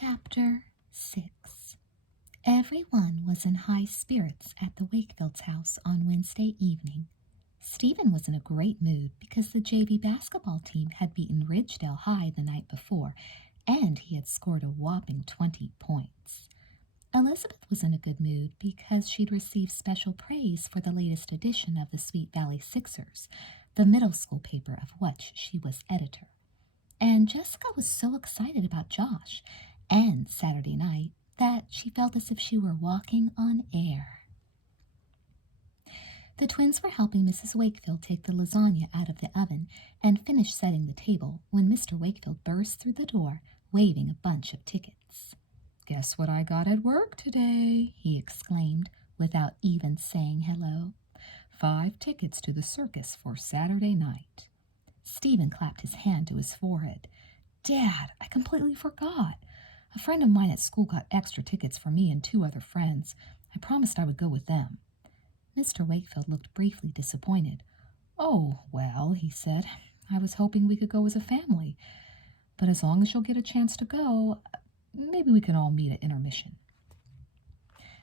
Chapter 6. Everyone was in high spirits at the Wakefield's house on Wednesday evening. Stephen was in a great mood because the JV basketball team had beaten Ridgedale High the night before, and he had scored a whopping 20 points. Elizabeth was in a good mood because she'd received special praise for the latest edition of the Sweet Valley Sixers, the middle school paper of which she was editor. And Jessica was so excited about Josh and Saturday night that she felt as if she were walking on air. The twins were helping Mrs. Wakefield take the lasagna out of the oven and finish setting the table when Mr. Wakefield burst through the door, waving a bunch of tickets. "Guess what I got at work today?" he exclaimed, without even saying hello. 5 tickets to the circus for Saturday night. Stephen clapped his hand to his forehead. "Dad, I completely forgot. A friend of mine at school got extra tickets for me and 2 other friends. I promised I would go with them." Mr. Wakefield looked briefly disappointed. "Oh, well," he said, "I was hoping we could go as a family. But as long as you'll get a chance to go, maybe we can all meet at intermission."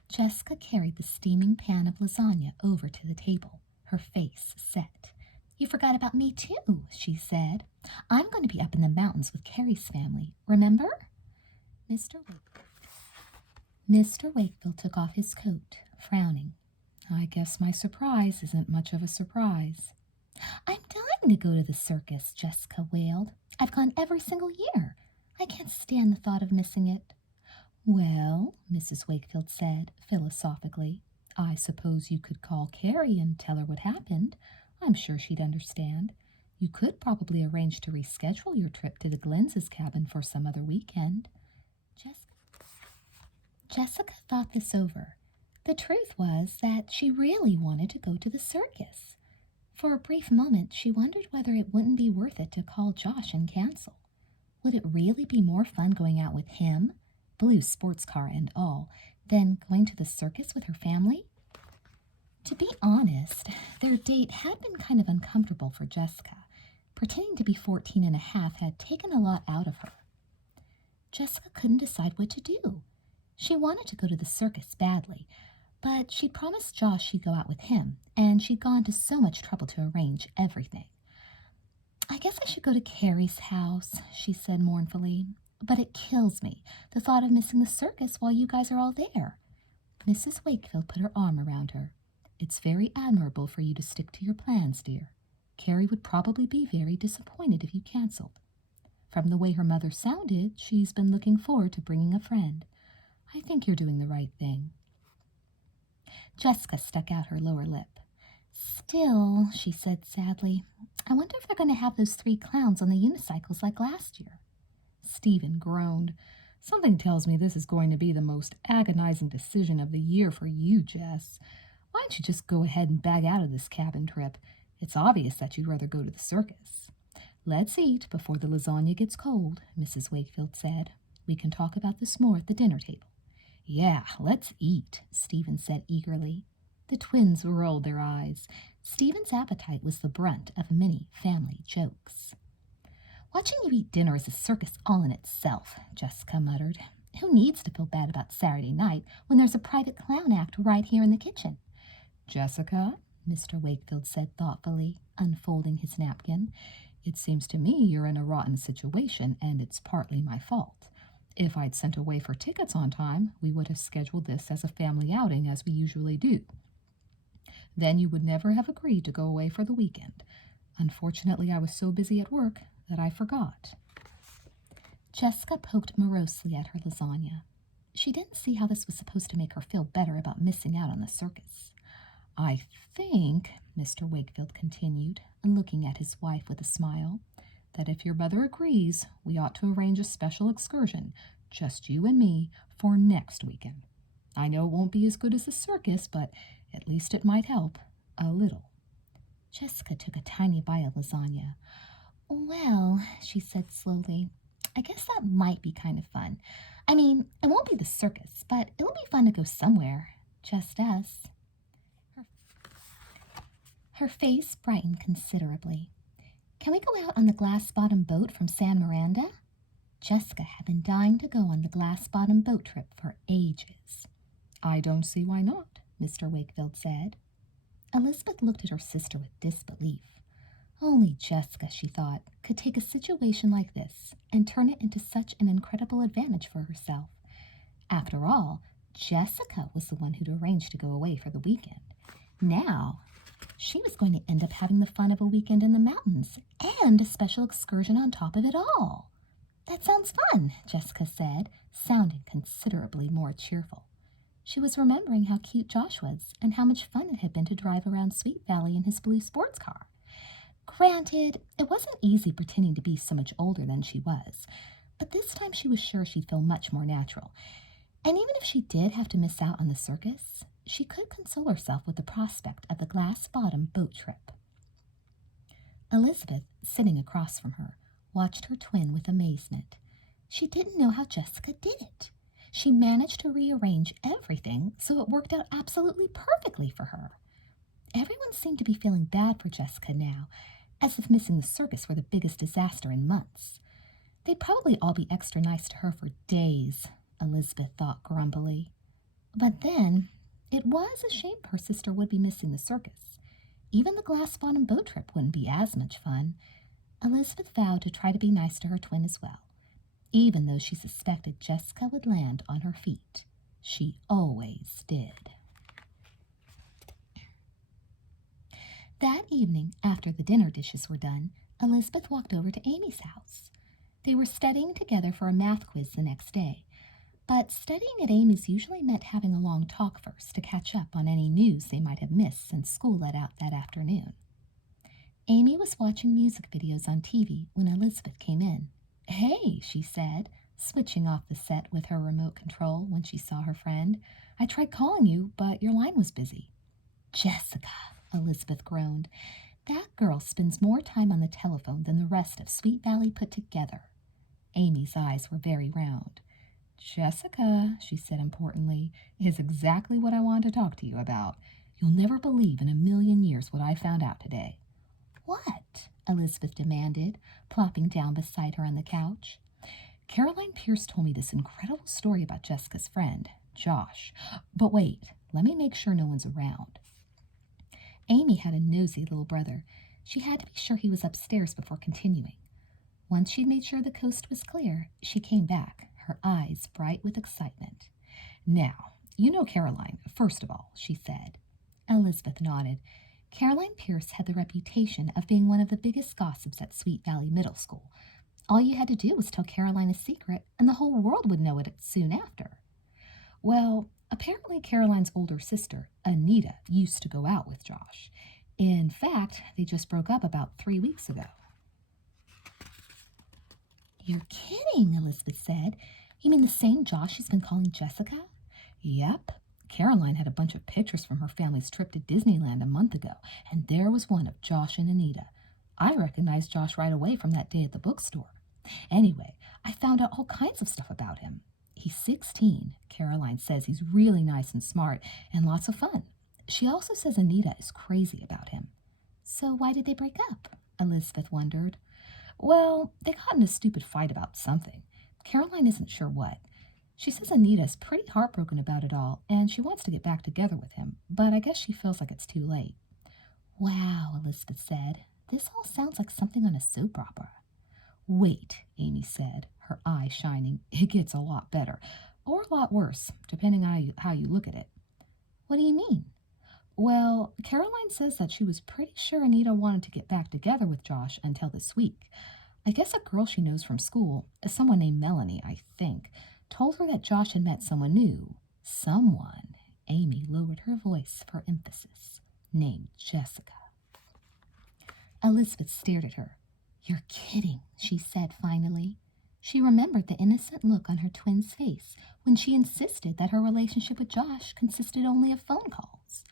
Jessica carried the steaming pan of lasagna over to the table, her face set. "You forgot about me, too," she said. "I'm going to be up in the mountains with Carrie's family, remember?" Mr. Wakefield took off his coat, frowning. "I guess my surprise isn't much of a surprise." "I'm dying to go to the circus," Jessica wailed. "I've gone every single year. I can't stand the thought of missing it." "Well," Mrs. Wakefield said philosophically, "I suppose you could call Carrie and tell her what happened. I'm sure she'd understand. You could probably arrange to reschedule your trip to the Glenn's cabin for some other weekend." Jessica thought this over. The truth was that she really wanted to go to the circus. For a brief moment, she wondered whether it wouldn't be worth it to call Josh and cancel. Would it really be more fun going out with him, blue sports car and all, than going to the circus with her family? To be honest, their date had been kind of uncomfortable for Jessica. Pretending to be 14 and a half had taken a lot out of her. Jessica couldn't decide what to do. She wanted to go to the circus badly, but she'd promised Josh she'd go out with him, and she'd gone to so much trouble to arrange everything. "I guess I should go to Carrie's house," she said mournfully. "But it kills me, the thought of missing the circus while you guys are all there." Mrs. Wakefield put her arm around her. "It's very admirable for you to stick to your plans, dear. Carrie would probably be very disappointed if you canceled. From the way her mother sounded, she's been looking forward to bringing a friend. I think you're doing the right thing." Jessica stuck out her lower lip. "Still," she said sadly, "I wonder if they're going to have those 3 clowns on the unicycles like last year." Stephen groaned. "Something tells me this is going to be the most agonizing decision of the year for you, Jess. Why don't you just go ahead and bag out of this cabin trip? It's obvious that you'd rather go to the circus." "Let's eat before the lasagna gets cold," Mrs. Wakefield said. "We can talk about this more at the dinner table." "Yeah, let's eat," Stephen said eagerly. The twins rolled their eyes. Stephen's appetite was the brunt of many family jokes. "Watching you eat dinner is a circus all in itself," Jessica muttered. "Who needs to feel bad about Saturday night when there's a private clown act right here in the kitchen?" "Jessica," Mr. Wakefield said thoughtfully, unfolding his napkin, "it seems to me you're in a rotten situation, and it's partly my fault. If I'd sent away for tickets on time, we would have scheduled this as a family outing as we usually do. Then you would never have agreed to go away for the weekend. Unfortunately, I was so busy at work that I forgot." Jessica poked morosely at her lasagna. She didn't see how this was supposed to make her feel better about missing out on the circus. "I think," Mr. Wakefield continued, looking at his wife with a smile, "that if your mother agrees, we ought to arrange a special excursion, just you and me, for next weekend. I know it won't be as good as the circus, but at least it might help a little." Jessica took a tiny bite of lasagna. "Well," she said slowly, "I guess that might be kind of fun. I mean, it won't be the circus, but it'll be fun to go somewhere. Just us." Her face brightened considerably. "Can we go out on the glass-bottom boat from San Miranda?" Jessica had been dying to go on the glass-bottom boat trip for ages. "I don't see why not," Mr. Wakefield said. Elizabeth looked at her sister with disbelief. Only Jessica, she thought, could take a situation like this and turn it into such an incredible advantage for herself. After all, Jessica was the one who'd arranged to go away for the weekend. Now, she was going to end up having the fun of a weekend in the mountains and a special excursion on top of it all. "That sounds fun," Jessica said, sounding considerably more cheerful. She was remembering how cute Josh was and how much fun it had been to drive around Sweet Valley in his blue sports car. Granted, it wasn't easy pretending to be so much older than she was, but this time she was sure she'd feel much more natural. And even if she did have to miss out on the circus, she could console herself with the prospect of the glass-bottom boat trip. Elizabeth, sitting across from her, watched her twin with amazement. She didn't know how Jessica did it. She managed to rearrange everything so it worked out absolutely perfectly for her. Everyone seemed to be feeling bad for Jessica now, as if missing the circus were the biggest disaster in months. They'd probably all be extra nice to her for days, Elizabeth thought grumpily. But then, it was a shame her sister would be missing the circus. Even the glass-bottom boat trip wouldn't be as much fun. Elizabeth vowed to try to be nice to her twin as well, even though she suspected Jessica would land on her feet. She always did. That evening, after the dinner dishes were done, Elizabeth walked over to Amy's house. They were studying together for a math quiz the next day, but studying at Amy's usually meant having a long talk first to catch up on any news they might have missed since school let out that afternoon. Amy was watching music videos on TV when Elizabeth came in. "Hey," she said, switching off the set with her remote control when she saw her friend. "I tried calling you, but your line was busy." "Jessica," Elizabeth groaned. "That girl spends more time on the telephone than the rest of Sweet Valley put together." Amy's eyes were very round. "Jessica," she said importantly, "is exactly what I wanted to talk to you about. You'll never believe in a million years what I found out today." "What?" Elizabeth demanded, plopping down beside her on the couch. "Caroline Pierce told me this incredible story about Jessica's friend, Josh. But wait, let me make sure no one's around." Amy had a nosy little brother. She had to be sure he was upstairs before continuing. Once she'd made sure the coast was clear, she came back, her eyes bright with excitement. "Now, you know Caroline, first of all," she said. Elizabeth nodded. Caroline Pierce had the reputation of being one of the biggest gossips at Sweet Valley Middle School. All you had to do was tell Caroline a secret, and the whole world would know it soon after. Well, apparently Caroline's older sister, Anita, used to go out with Josh. In fact, they just broke up about 3 weeks ago. "You're kidding," Elizabeth said. "You mean the same Josh who's been calling Jessica?" "Yep. Caroline had a bunch of pictures from her family's trip to Disneyland a month ago, and there was one of Josh and Anita. I recognized Josh right away from that day at the bookstore. Anyway, I found out all kinds of stuff about him. He's 16. Caroline says he's really nice and smart and lots of fun. She also says Anita is crazy about him." "So why did they break up?" Elizabeth wondered. "Well, they got in a stupid fight about something. Caroline isn't sure what. She says Anita is pretty heartbroken about it all, and she wants to get back together with him, but I guess she feels like it's too late." "Wow," Elizabeth said. "This all sounds like something on a soap opera." "Wait," Amy said, her eye shining. "It gets a lot better, or a lot worse, depending on how you look at it." "What do you mean?" "Well, Caroline says that she was pretty sure Anita wanted to get back together with Josh until this week. I guess a girl she knows from school, someone named Melanie, I think, told her that Josh had met someone new. Someone," Amy lowered her voice for emphasis, "named Jessica." Elizabeth stared at her. "You're kidding," she said finally. She remembered the innocent look on her twin's face when she insisted that her relationship with Josh consisted only of phone calls.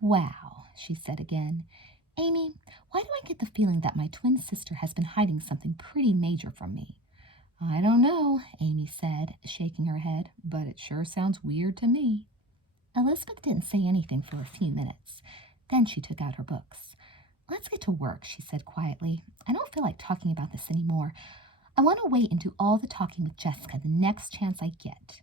"Wow," she said again. "Amy, why do I get the feeling that my twin sister has been hiding something pretty major from me?" "I don't know," Amy said, shaking her head, "but it sure sounds weird to me." Elizabeth didn't say anything for a few minutes. Then she took out her books. "Let's get to work," she said quietly. "I don't feel like talking about this anymore. I want to wait and do all the talking with Jessica the next chance I get.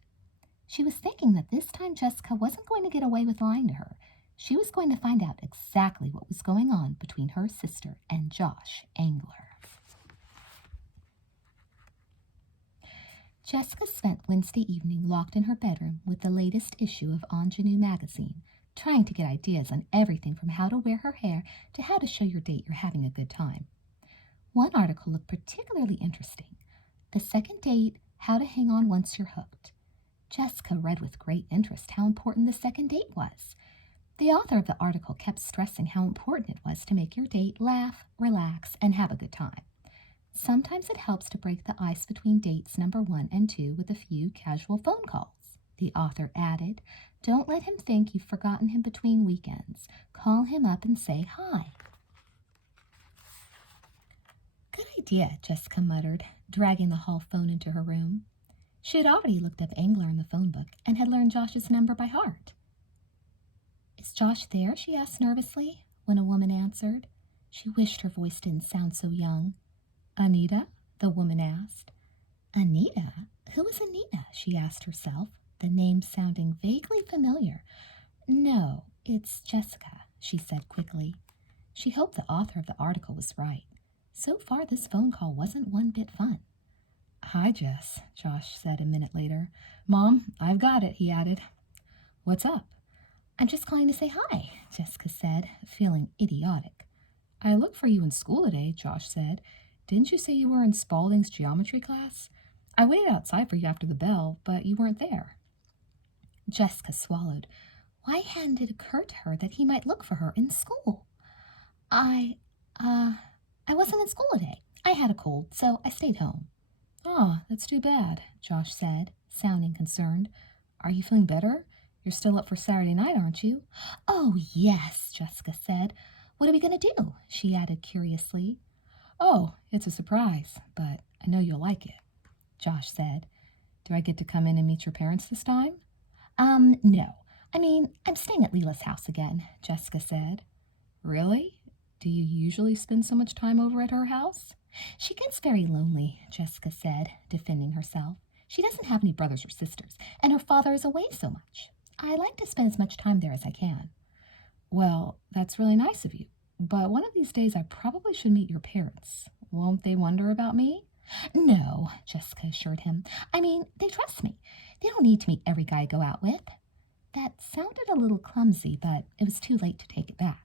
She was thinking that this time Jessica wasn't going to get away with lying to her. She was going to find out exactly what was going on between her sister and Josh Angler. Jessica spent Wednesday evening locked in her bedroom with the latest issue of Ingenue magazine, trying to get ideas on everything from how to wear her hair to how to show your date you're having a good time. One article looked particularly interesting. The second date, how to hang on once you're hooked. Jessica read with great interest how important the second date was. The author of the article kept stressing how important it was to make your date laugh, relax, and have a good time. Sometimes it helps to break the ice between dates number 1 and 2 with a few casual phone calls. The author added, don't let him think you've forgotten him between weekends. Call him up and say hi. Good idea, Jessica muttered, dragging the hall phone into her room. She had already looked up Angler in the phone book and had learned Josh's number by heart. Is Josh there? She asked nervously, when a woman answered. She wished her voice didn't sound so young. Anita? The woman asked. Anita? Who is Anita? She asked herself, the name sounding vaguely familiar. No, it's Jessica, she said quickly. She hoped the author of the article was right. So far, this phone call wasn't one bit fun. Hi, Jess, Josh said a minute later. Mom, I've got it, he added. What's up? I'm just calling to say hi, Jessica said, feeling idiotic. I looked for you in school today, Josh said. Didn't you say you were in Spaulding's geometry class? I waited outside for you after the bell, but you weren't there. Jessica swallowed. Why hadn't it occurred to her that he might look for her in school? I wasn't in school today. I had a cold, so I stayed home. Oh, that's too bad, Josh said, sounding concerned. Are you feeling better? You're still up for Saturday night, aren't you? Oh, yes, Jessica said. What are we going to do? She added curiously. Oh, it's a surprise, but I know you'll like it, Josh said. Do I get to come in and meet your parents this time? No. I'm staying at Leela's house again, Jessica said. Really? Do you usually spend so much time over at her house? She gets very lonely, Jessica said, defending herself. She doesn't have any brothers or sisters, and her father is away so much. I like to spend as much time there as I can. Well, that's really nice of you, but one of these days I probably should meet your parents. Won't they wonder about me? No, Jessica assured him. They trust me. They don't need to meet every guy I go out with. That sounded a little clumsy, but it was too late to take it back.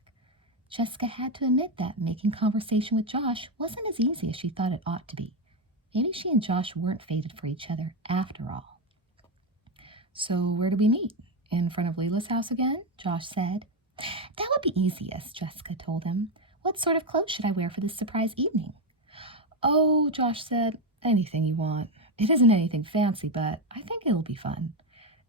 Jessica had to admit that making conversation with Josh wasn't as easy as she thought it ought to be. Maybe she and Josh weren't fated for each other after all. So where do we meet? In front of Leela's house again? Josh said. That would be easiest, Jessica told him. What sort of clothes should I wear for this surprise evening? Oh, Josh said, anything you want. It isn't anything fancy, but I think it'll be fun.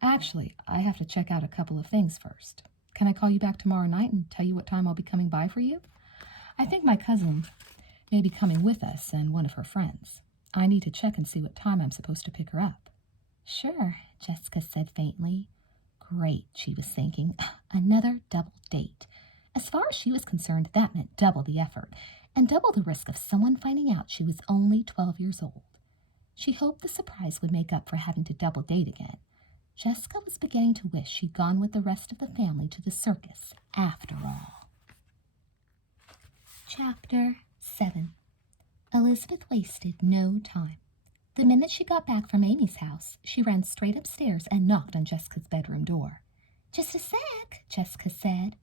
Actually, I have to check out a couple of things first. Can I call you back tomorrow night and tell you what time I'll be coming by for you? I think my cousin may be coming with us and one of her friends. I need to check and see what time I'm supposed to pick her up. Sure, Jessica said faintly. Great, she was thinking. Another double date. As far as she was concerned, that meant double the effort and double the risk of someone finding out she was only 12 years old. She hoped the surprise would make up for having to double date again. Jessica was beginning to wish she'd gone with the rest of the family to the circus after all. Chapter 7. Elizabeth wasted no time. The minute she got back from Amy's house, she ran straight upstairs and knocked on Jessica's bedroom door. Just a sec, Jessica said.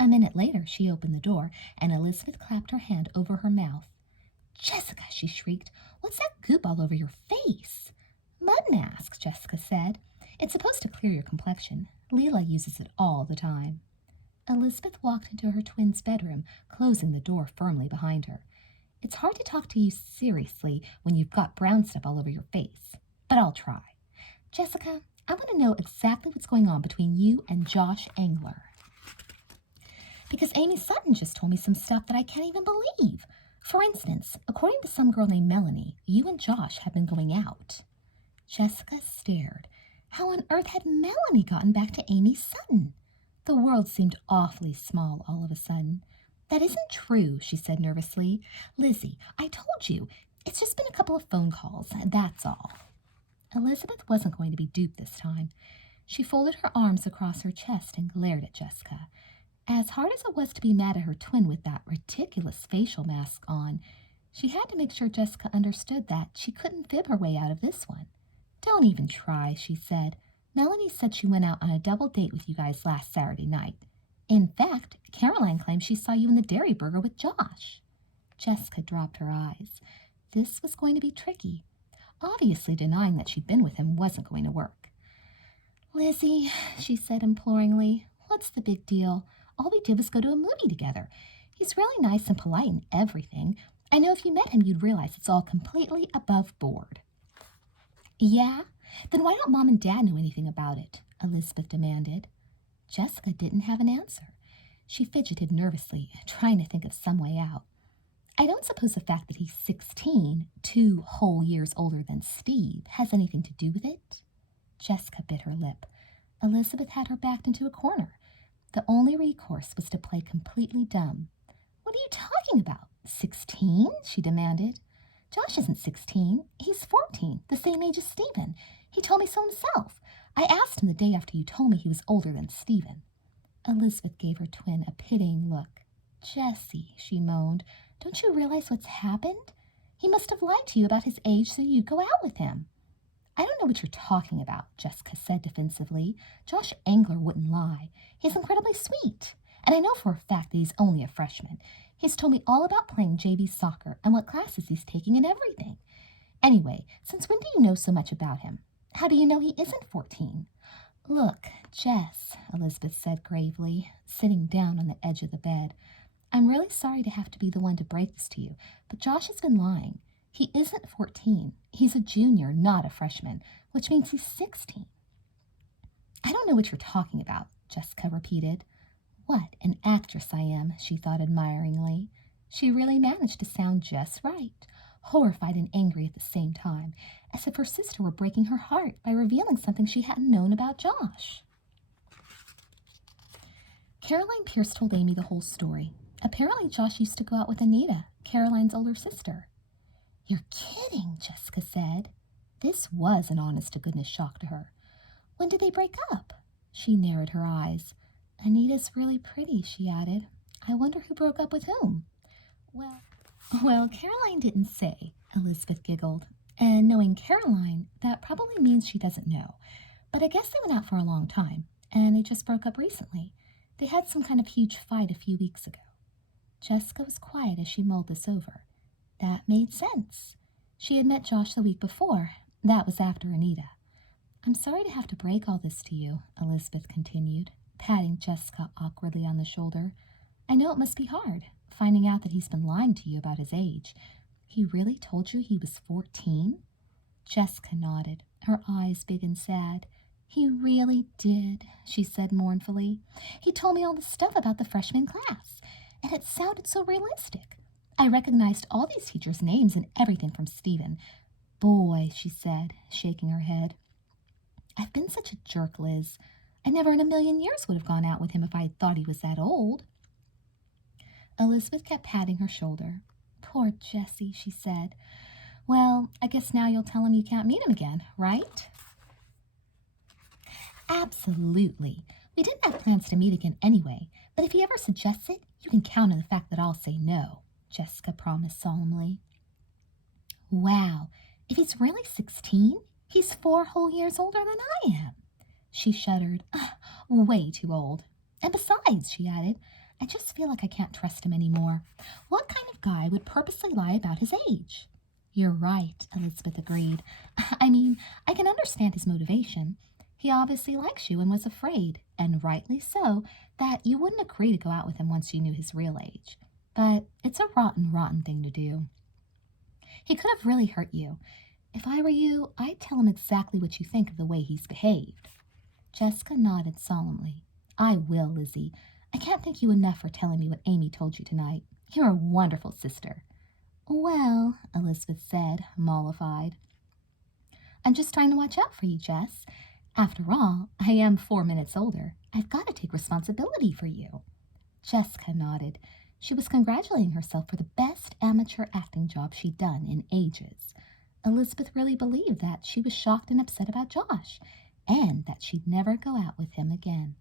A minute later, she opened the door, and Elizabeth clapped her hand over her mouth. Jessica, she shrieked, what's that goop all over your face? Mud mask, Jessica said. It's supposed to clear your complexion. Leela uses it all the time. Elizabeth walked into her twin's bedroom, closing the door firmly behind her. It's hard to talk to you seriously when you've got brown stuff all over your face, but I'll try. Jessica, I want to know exactly what's going on between you and Josh Angler. Because Amy Sutton just told me some stuff that I can't even believe. For instance, according to some girl named Melanie, you and Josh have been going out. Jessica stared. How on earth had Melanie gotten back to Amy Sutton? The world seemed awfully small all of a sudden. That isn't true, she said nervously. Lizzie, I told you, It's just been a couple of phone calls, that's all. Elizabeth wasn't going to be duped this time. She folded her arms across her chest and glared at Jessica. As hard as it was to be mad at her twin with that ridiculous facial mask on, she had to make sure Jessica understood that she couldn't fib her way out of this one. "Don't even try," she said. "Melanie said she went out on a double date with you guys last Saturday night. In fact, Caroline claims she saw you in the Dairy Burger with Josh." Jessica dropped her eyes. This was going to be tricky. Obviously, denying that she'd been with him wasn't going to work. "Lizzie," she said imploringly, "what's the big deal? All we did was go to a movie together. He's really nice and polite and everything. I know if you met him, you'd realize it's all completely above board." "Yeah? Then why don't Mom and Dad know anything about it?" Elizabeth demanded. Jessica didn't have an answer. She fidgeted nervously, trying to think of some way out. "I don't suppose the fact that he's 16, 2 whole years older than Steve, has anything to do with it?" Jessica bit her lip. Elizabeth had her backed into a corner. The only recourse was to play completely dumb. "What are you talking about? 16?" she demanded. "Josh isn't 16. He's 14, the same age as Stephen. He told me so himself. I asked him the day after you told me he was older than Stephen." Elizabeth gave her twin a pitying look. "Jessie," she moaned, "don't you realize what's happened? He must have lied to you about his age so you'd go out with him." "I don't know what you're talking about," Jessica said defensively. "Josh Angler wouldn't lie. He's incredibly sweet. And I know for a fact that he's only a freshman. He's told me all about playing JV soccer and what classes he's taking and everything. Anyway, since when do you know so much about him? How do you know he isn't 14? "Look, Jess," Elizabeth said gravely, sitting down on the edge of the bed, "I'm really sorry to have to be the one to break this to you, but Josh has been lying. He isn't 14. He's a junior, not a freshman, which means he's 16. "I don't know what you're talking about," Jessica repeated. "What an actress I am," she thought admiringly. She really managed to sound just right, horrified and angry at the same time, as if her sister were breaking her heart by revealing something she hadn't known about Josh. Caroline Pierce told Amy the whole story. Apparently Josh used to go out with Anita, Caroline's older sister. "You're kidding," Jessica said. This was an honest-to-goodness shock to her. "When did they break up?" She narrowed her eyes. "Anita's really pretty," she added. "I wonder who broke up with whom." Well, Caroline didn't say," Elizabeth giggled. "And knowing Caroline, that probably means she doesn't know. But I guess they went out for a long time, and they just broke up recently. They had some kind of huge fight a few weeks ago." Jessica was quiet as she mulled this over. That made sense. She had met Josh the week before. That was after Anita. "I'm sorry to have to break all this to you," Elizabeth continued, patting Jessica awkwardly on the shoulder. "I know it must be hard, finding out that he's been lying to you about his age. He really told you he was 14? Jessica nodded, her eyes big and sad. "He really did," she said mournfully. "He told me all the stuff about the freshman class, and it sounded so realistic. I recognized all these teachers' names and everything from Stephen. Boy," she said, shaking her head. "I've been such a jerk, Liz. I never in a million years would have gone out with him if I had thought he was that old." Elizabeth kept patting her shoulder. "Poor Jessie," she said. "Well, I guess now you'll tell him you can't meet him again, right?" "Absolutely. We didn't have plans to meet again anyway, but if he ever suggests it, you can count on the fact that I'll say no," Jessica promised solemnly. "Wow, if he's really 16, he's 4 whole years older than I am." She shuddered. "Way too old. And besides," she added, "I just feel like I can't trust him anymore. What kind of guy would purposely lie about his age?" "You're right," Elizabeth agreed. "I mean, I can understand his motivation. He obviously likes you and was afraid, and rightly so, that you wouldn't agree to go out with him once you knew his real age. But it's a rotten, rotten thing to do. He could have really hurt you. If I were you, I'd tell him exactly what you think of the way he's behaved." Jessica nodded solemnly. "I will, Lizzie. I can't thank you enough for telling me what Amy told you tonight. You're a wonderful sister." "Well," Elizabeth said, mollified, "I'm just trying to watch out for you, Jess. After all, I am 4 minutes older. I've got to take responsibility for you." Jessica nodded. She was congratulating herself for the best amateur acting job she'd done in ages. Elizabeth really believed that she was shocked and upset about Josh, and that she'd never go out with him again.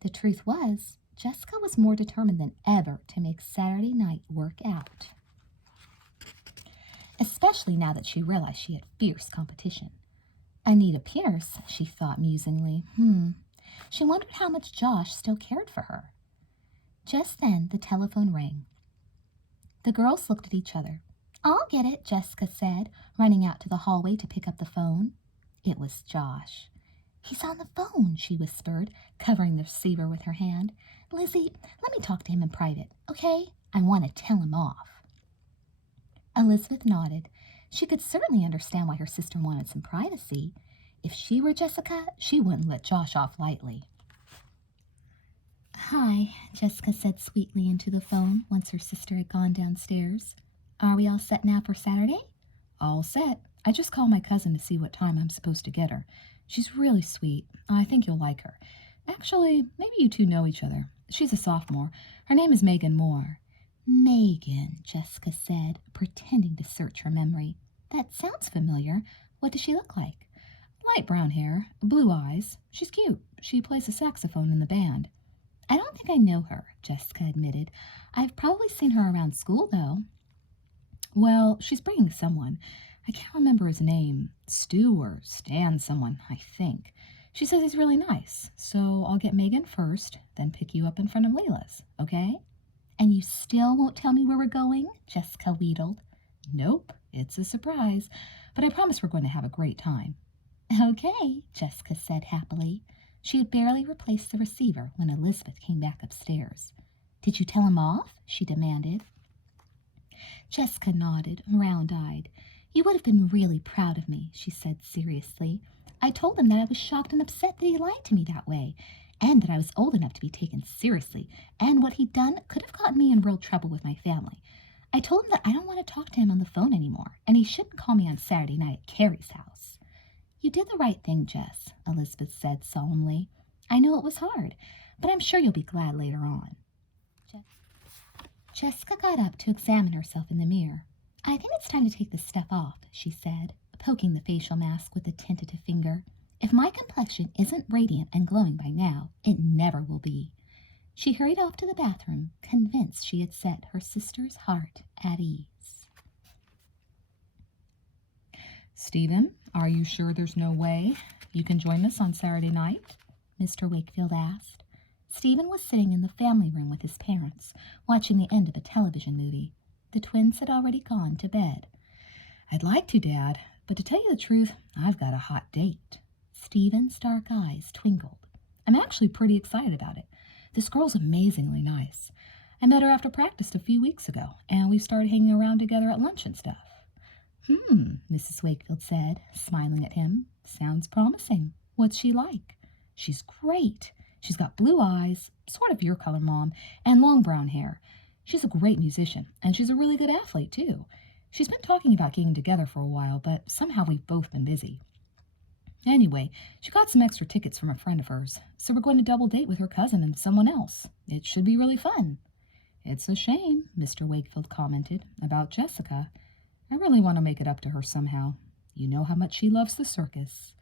The truth was, Jessica was more determined than ever to make Saturday night work out, especially now that she realized she had fierce competition. Anita Pierce, she thought musingly. She wondered how much Josh still cared for her. Just then, the telephone rang. The girls looked at each other. "I'll get it," Jessica said, running out to the hallway to pick up the phone. It was Josh. "He's on the phone," she whispered, covering the receiver with her hand. "Lizzie, let me talk to him in private, okay? I want to tell him off." Elizabeth nodded. She could certainly understand why her sister wanted some privacy. If she were Jessica, she wouldn't let Josh off lightly. "Hi," Jessica said sweetly into the phone once her sister had gone downstairs. "Are we all set now for Saturday?" "All set. I just called my cousin to see what time I'm supposed to get her. She's really sweet. I think you'll like her. Actually, maybe you two know each other. She's a sophomore. Her name is Megan Moore." "Megan," Jessica said, pretending to search her memory. "That sounds familiar. What does she look like?" "Light brown hair, blue eyes. She's cute. She plays the saxophone in the band." "I don't think I know her," Jessica admitted. "I've probably seen her around school, though." "Well, she's bringing someone. I can't remember his name. Stu or Stan someone, I think. She says he's really nice. So I'll get Megan first, then pick you up in front of Leila's, okay?" "And you still won't tell me where we're going?" Jessica wheedled. "Nope, it's a surprise. But I promise we're going to have a great time." "Okay," Jessica said happily. She had barely replaced the receiver when Elizabeth came back upstairs. "Did you tell him off?" she demanded. Jessica nodded, round-eyed. "You would have been really proud of me," she said seriously. "I told him that I was shocked and upset that he lied to me that way, and that I was old enough to be taken seriously, and what he'd done could have gotten me in real trouble with my family. I told him that I don't want to talk to him on the phone anymore, and he shouldn't call me on Saturday night at Carrie's house." "You did the right thing, Jess," Elizabeth said solemnly. "I know it was hard, but I'm sure you'll be glad later on." Jessica got up to examine herself in the mirror. "I think it's time to take this stuff off," she said, poking the facial mask with a tentative finger. "If my complexion isn't radiant and glowing by now, it never will be." She hurried off to the bathroom, convinced she had set her sister's heart at ease. "Stephen, are you sure there's no way you can join us on Saturday night?" Mr. Wakefield asked. Stephen was sitting in the family room with his parents, watching the end of a television movie. The twins had already gone to bed. "I'd like to, Dad, but to tell you the truth, I've got a hot date." Stephen's dark eyes twinkled. "I'm actually pretty excited about it. This girl's amazingly nice. I met her after practice a few weeks ago, and we started hanging around together at lunch and stuff." Mrs. Wakefield said, smiling at him. "Sounds promising. What's she like?" "She's great. She's got blue eyes, sort of your color, Mom, and long brown hair. She's a great musician, and she's a really good athlete, too. She's been talking about getting together for a while, but somehow we've both been busy. Anyway, she got some extra tickets from a friend of hers, so we're going to double date with her cousin and someone else. It should be really fun." "It's a shame," Mr. Wakefield commented, "about Jessica. I really want to make it up to her somehow. You know how much she loves the circus."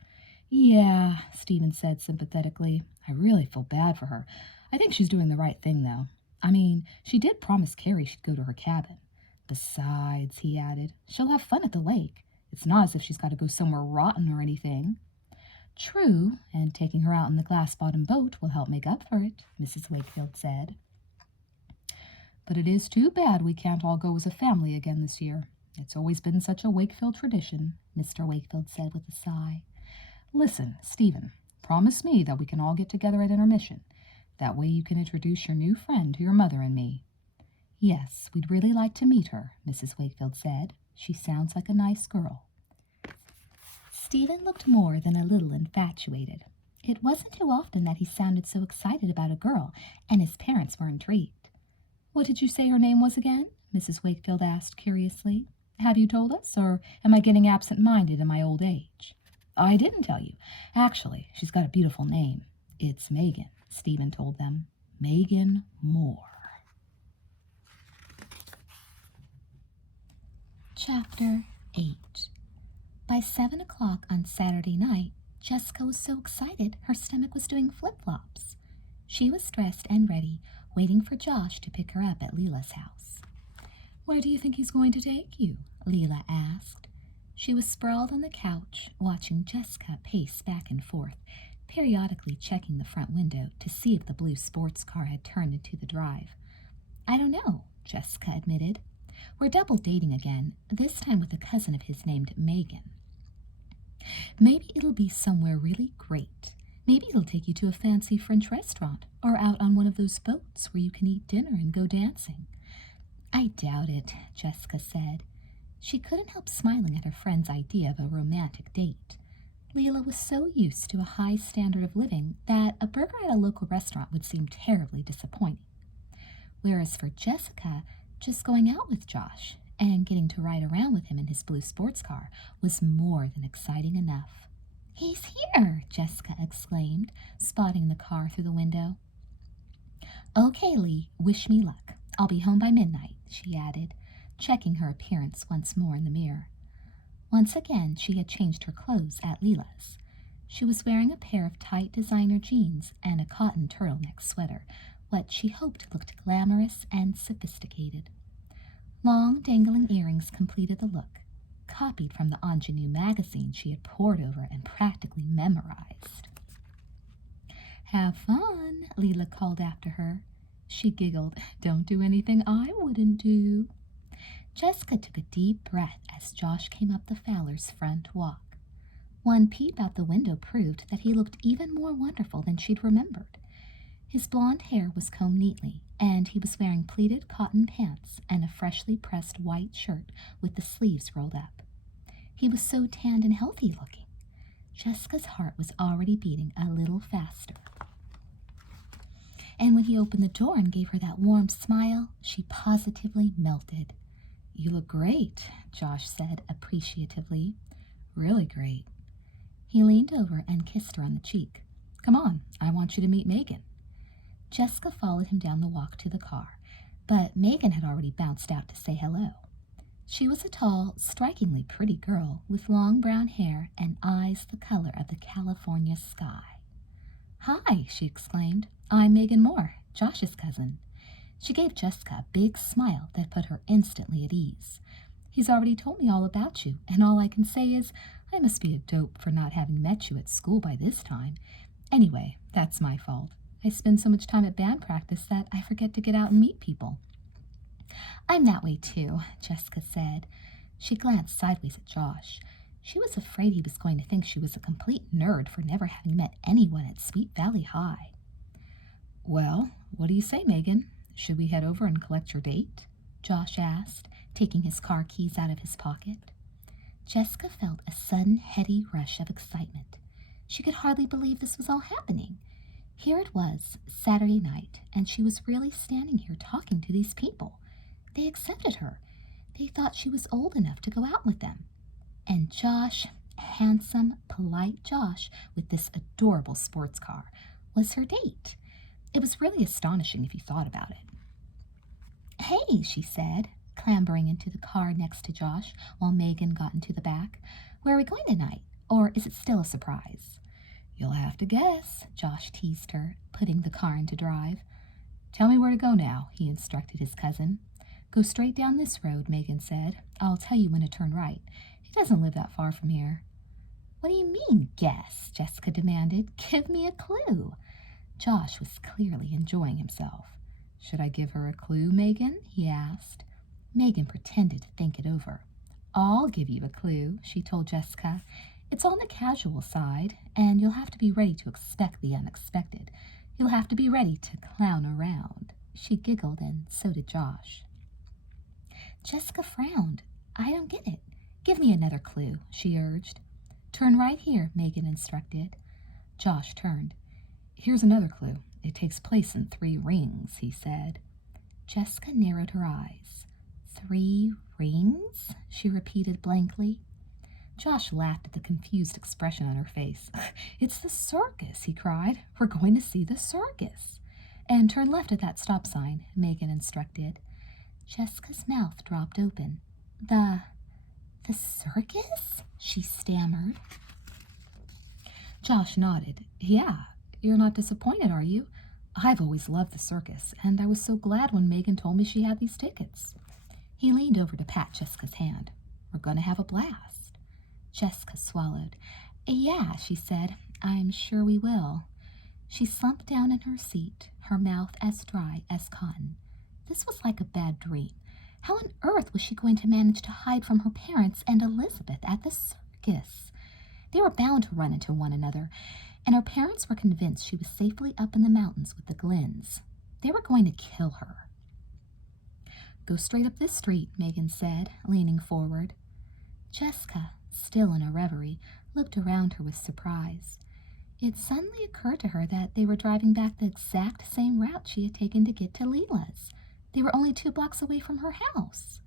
"Yeah," Stephen said sympathetically. "I really feel bad for her. I think she's doing the right thing, though. I mean, she did promise Carrie she'd go to her cabin. Besides," he added, "she'll have fun at the lake. It's not as if she's got to go somewhere rotten or anything." "True, and taking her out in the glass-bottom boat will help make up for it," Mrs. Wakefield said. "But it is too bad we can't all go as a family again this year. It's always been such a Wakefield tradition," Mr. Wakefield said with a sigh. "Listen, Stephen, promise me that we can all get together at intermission. That way you can introduce your new friend to your mother and me." "Yes, we'd really like to meet her," Mrs. Wakefield said. "She sounds like a nice girl." Stephen looked more than a little infatuated. It wasn't too often that he sounded so excited about a girl, and his parents were intrigued. "What did you say her name was again?" Mrs. Wakefield asked curiously. "Have you told us, or am I getting absent-minded in my old age?" "I didn't tell you. Actually, she's got a beautiful name. It's Megan," Stephen told them. "Megan Moore." Chapter 8. By 7 o'clock on Saturday night, Jessica was so excited her stomach was doing flip-flops. She was dressed and ready, waiting for Josh to pick her up at Leela's house. "Where do you think he's going to take you?" Leela asked. She was sprawled on the couch, watching Jessica pace back and forth, periodically checking the front window to see if the blue sports car had turned into the drive. "I don't know," Jessica admitted. "We're double dating again, this time with a cousin of his named Megan. Maybe it'll be somewhere really great. Maybe it'll take you to a fancy French restaurant or out on one of those boats where you can eat dinner and go dancing." "I doubt it," Jessica said. She couldn't help smiling at her friend's idea of a romantic date. Leela was so used to a high standard of living that a burger at a local restaurant would seem terribly disappointing. Whereas for Jessica, just going out with Josh and getting to ride around with him in his blue sports car was more than exciting enough. "He's here!" Jessica exclaimed, spotting the car through the window. "Okay, Lee, wish me luck. I'll be home by midnight," she added, checking her appearance once more in the mirror. Once again, she had changed her clothes at Leela's. She was wearing a pair of tight designer jeans and a cotton turtleneck sweater, what she hoped looked glamorous and sophisticated. Long, dangling earrings completed the look, copied from the ingenue magazine she had pored over and practically memorized. "Have fun," Leela called after her. She giggled. "Don't do anything I wouldn't do." Jessica took a deep breath as Josh came up the Fowlers' front walk. One peep out the window proved that he looked even more wonderful than she'd remembered. His blonde hair was combed neatly, and he was wearing pleated cotton pants and a freshly pressed white shirt with the sleeves rolled up. He was so tanned and healthy looking. Jessica's heart was already beating a little faster. And when he opened the door and gave her that warm smile, she positively melted. "You look great," Josh said appreciatively. "Really great." He leaned over and kissed her on the cheek. "Come on, I want you to meet Megan." Jessica followed him down the walk to the car, but Megan had already bounced out to say hello. She was a tall, strikingly pretty girl with long brown hair and eyes the color of the California sky. "Hi," she exclaimed. "I'm Megan Moore, Josh's cousin." She gave Jessica a big smile that put her instantly at ease. "He's already told me all about you, and all I can say is I must be a dope for not having met you at school by this time. Anyway, that's my fault. I spend so much time at band practice that I forget to get out and meet people." "I'm that way too," Jessica said. She glanced sideways at Josh. She was afraid he was going to think she was a complete nerd for never having met anyone at Sweet Valley High. "Well, what do you say, Megan? Should we head over and collect your date?" Josh asked, taking his car keys out of his pocket. Jessica felt a sudden heady rush of excitement. She could hardly believe this was all happening. Here it was, Saturday night, and she was really standing here talking to these people. They accepted her. They thought she was old enough to go out with them. And Josh, handsome, polite Josh, with this adorable sports car, was her date. It was really astonishing if you thought about it. "Hey," she said, clambering into the car next to Josh while Megan got into the back. "Where are we going tonight? Or is it still a surprise?" "You'll have to guess," Josh teased her, putting the car into drive. "Tell me where to go now," he instructed his cousin. "Go straight down this road," Megan said. "I'll tell you when to turn right. He doesn't live that far from here." "What do you mean, guess?" Jessica demanded. "Give me a clue." Josh was clearly enjoying himself. "Should I give her a clue, Megan?" he asked. Megan pretended to think it over. "I'll give you a clue," she told Jessica. "It's on the casual side, and you'll have to be ready to expect the unexpected. You'll have to be ready to clown around." She giggled, and so did Josh. Jessica frowned. "I don't get it. Give me another clue," she urged. "Turn right here," Megan instructed. Josh turned. "Here's another clue. It takes place in 3 rings," he said. Jessica narrowed her eyes. "3 rings?" she repeated blankly. Josh laughed at the confused expression on her face. "It's the circus," he cried. "We're going to see the circus." "And turn left at that stop sign," Megan instructed. Jessica's mouth dropped open. The The circus? She stammered. Josh nodded. Yeah, you're not disappointed, are you? I've always loved the circus, and I was so glad when Megan told me she had these tickets. He leaned over to pat Jessica's hand. We're going to have a blast. Jessica swallowed. Yeah, she said. I'm sure we will. She slumped down in her seat, her mouth as dry as cotton. This was like a bad dream. How on earth was she going to manage to hide from her parents and Elizabeth at the circus? They were bound to run into one another, and her parents were convinced she was safely up in the mountains with the Glyns. They were going to kill her. Go straight up this street, Megan said, leaning forward. Jessica, still in a reverie, looked around her with surprise. It suddenly occurred to her that they were driving back the exact same route she had taken to get to Leela's. They were only 2 blocks away from her house.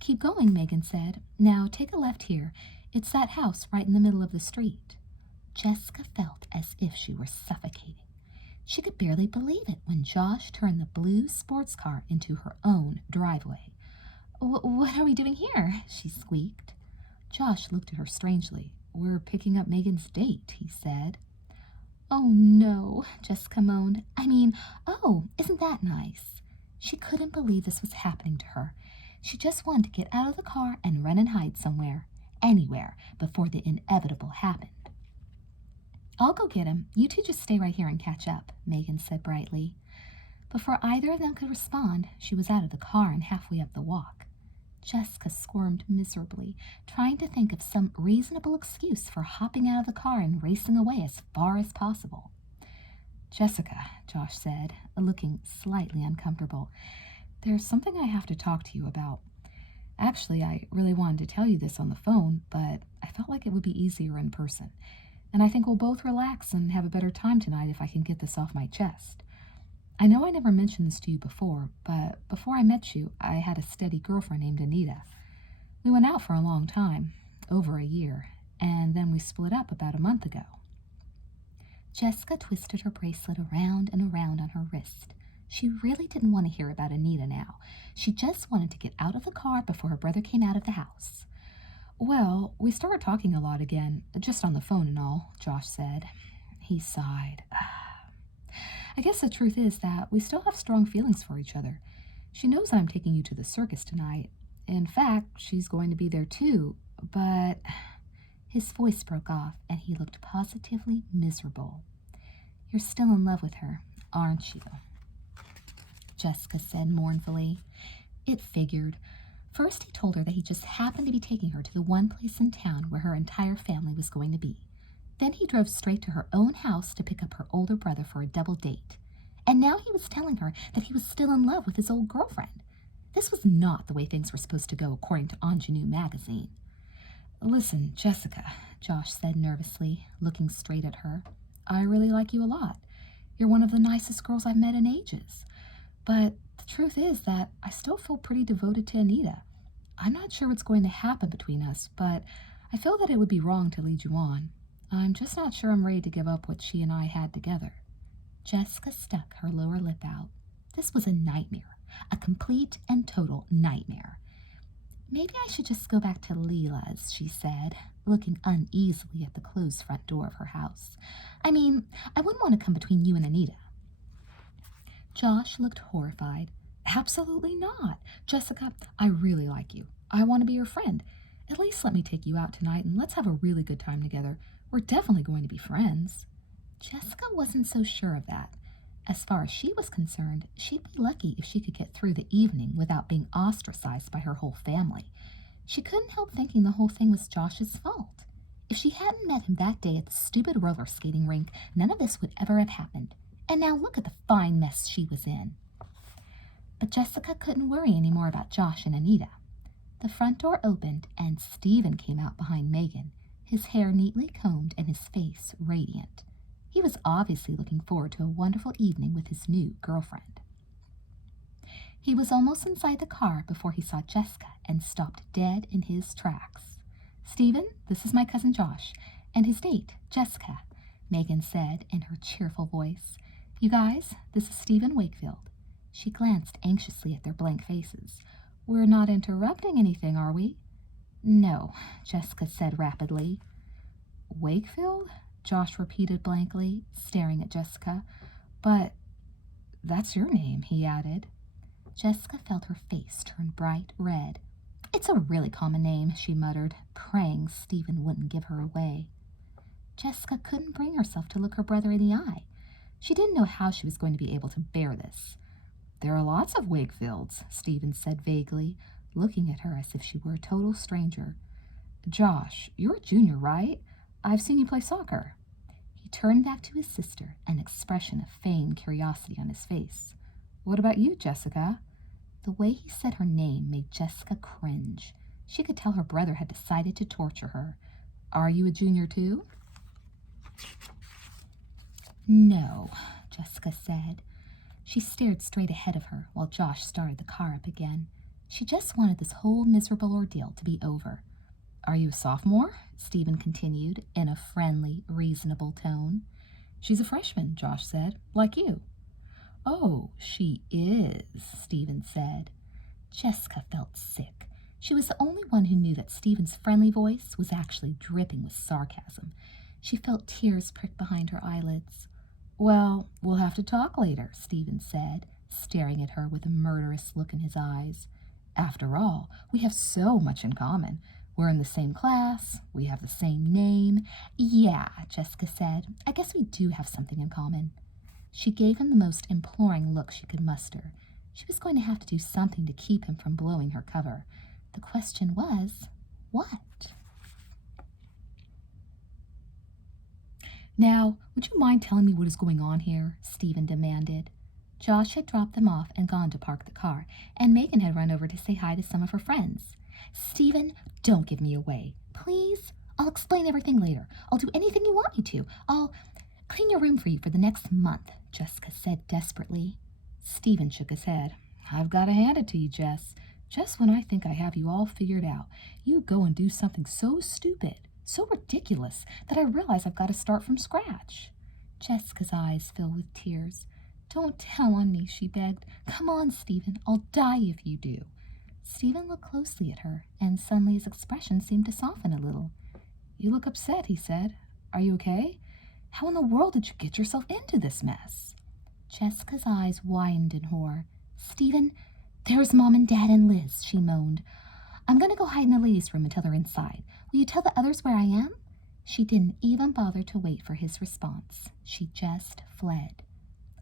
Keep going, Megan said. Now take a left here. It's that house right in the middle of the street. Jessica felt as if she were suffocating. She could barely believe it when Josh turned the blue sports car into her own driveway. What are we doing here? She squeaked. Josh looked at her strangely. We're picking up Megan's date, he said. Oh, no, Jessica moaned. Oh, isn't that nice? She couldn't believe this was happening to her. She just wanted to get out of the car and run and hide somewhere, anywhere, before the inevitable happened. I'll go get him. You two just stay right here and catch up, Megan said brightly. Before either of them could respond, she was out of the car and halfway up the walk. Jessica squirmed miserably, trying to think of some reasonable excuse for hopping out of the car and racing away as far as possible. Jessica, Josh said, looking slightly uncomfortable, there's something I have to talk to you about. Actually, I really wanted to tell you this on the phone, but I felt like it would be easier in person. And I think we'll both relax and have a better time tonight if I can get this off my chest. I know I never mentioned this to you before, but before I met you, I had a steady girlfriend named Anita. We went out for a long time, over a year, and then we split up about a month ago. Jessica twisted her bracelet around and around on her wrist. She really didn't want to hear about Anita now. She just wanted to get out of the car before her brother came out of the house. Well, we started talking a lot again, just on the phone and all, Josh said. He sighed. I guess the truth is that we still have strong feelings for each other. She knows that I'm taking you to the circus tonight. In fact, she's going to be there too, but... His voice broke off, and he looked positively miserable. You're still in love with her, aren't you? Jessica said mournfully. It figured. First, he told her that he just happened to be taking her to the one place in town where her entire family was going to be. Then he drove straight to her own house to pick up her older brother for a double date. And now he was telling her that he was still in love with his old girlfriend. This was not the way things were supposed to go, according to Ingenue magazine. Listen, Jessica, Josh said nervously, looking straight at her. I really like you a lot. You're one of the nicest girls I've met in ages. But the truth is that I still feel pretty devoted to Anita. I'm not sure what's going to happen between us, but I feel that it would be wrong to lead you on. I'm just not sure I'm ready to give up what she and I had together. Jessica stuck her lower lip out. This was a nightmare, a complete and total nightmare. Maybe I should just go back to Leela's, she said, looking uneasily at the closed front door of her house. I wouldn't want to come between you and Anita. Josh looked horrified. Absolutely not. Jessica, I really like you. I want to be your friend. At least let me take you out tonight and let's have a really good time together. We're definitely going to be friends. Jessica wasn't so sure of that. As far as she was concerned, she'd be lucky if she could get through the evening without being ostracized by her whole family. She couldn't help thinking the whole thing was Josh's fault. If she hadn't met him that day at the stupid roller skating rink, none of this would ever have happened. And now look at the fine mess she was in. But Jessica couldn't worry anymore about Josh and Anita. The front door opened and Stephen came out behind Megan, his hair neatly combed and his face radiant. He was obviously looking forward to a wonderful evening with his new girlfriend. He was almost inside the car before he saw Jessica and stopped dead in his tracks. Stephen, this is my cousin Josh, and his date, Jessica, Megan said in her cheerful voice. You guys, this is Stephen Wakefield. She glanced anxiously at their blank faces. We're not interrupting anything, are we? No, Jessica said rapidly. Wakefield? Josh repeated blankly, staring at Jessica. But that's your name, he added. Jessica felt her face turn bright red. It's a really common name, she muttered, praying Stephen wouldn't give her away. Jessica couldn't bring herself to look her brother in the eye. She didn't know how she was going to be able to bear this. There are lots of Wakefields, Stephen said vaguely, looking at her as if she were a total stranger. Josh, you're a junior, right? I've seen you play soccer. He turned back to his sister, an expression of feigned curiosity on his face. What about you, Jessica? The way he said her name made Jessica cringe. She could tell her brother had decided to torture her. Are you a junior too? No, Jessica said. She stared straight ahead of her while Josh started the car up again. She just wanted this whole miserable ordeal to be over. Are you a sophomore? Stephen continued in a friendly, reasonable tone. She's a freshman, Josh said, like you. Oh, she is, Stephen said. Jessica felt sick. She was the only one who knew that Stephen's friendly voice was actually dripping with sarcasm. She felt tears prick behind her eyelids. Well, we'll have to talk later, Stephen said, staring at her with a murderous look in his eyes. After all, we have so much in common. We're in the same class. We have the same name. Yeah, Jessica said. I guess we do have something in common. She gave him the most imploring look she could muster. She was going to have to do something to keep him from blowing her cover. The question was, what? Now, would you mind telling me what is going on here? Stephen demanded. Josh had dropped them off and gone to park the car, and Megan had run over to say hi to some of her friends. Stephen, don't give me away. Please? I'll explain everything later. I'll do anything you want me to. I'll clean your room for you for the next month, Jessica said desperately. Stephen shook his head. I've got to hand it to you, Jess. Just when I think I have you all figured out, you go and do something so stupid, so ridiculous, that I realize I've got to start from scratch. Jessica's eyes filled with tears. Don't tell on me, she begged. Come on, Stephen. I'll die if you do. Stephen looked closely at her, and suddenly his expression seemed to soften a little. You look upset, he said. Are you okay? How in the world did you get yourself into this mess? Jessica's eyes widened in horror. Stephen, there's Mom and Dad and Liz, she moaned. I'm going to go hide in the ladies' room until they're inside. Will you tell the others where I am? She didn't even bother to wait for his response. She just fled.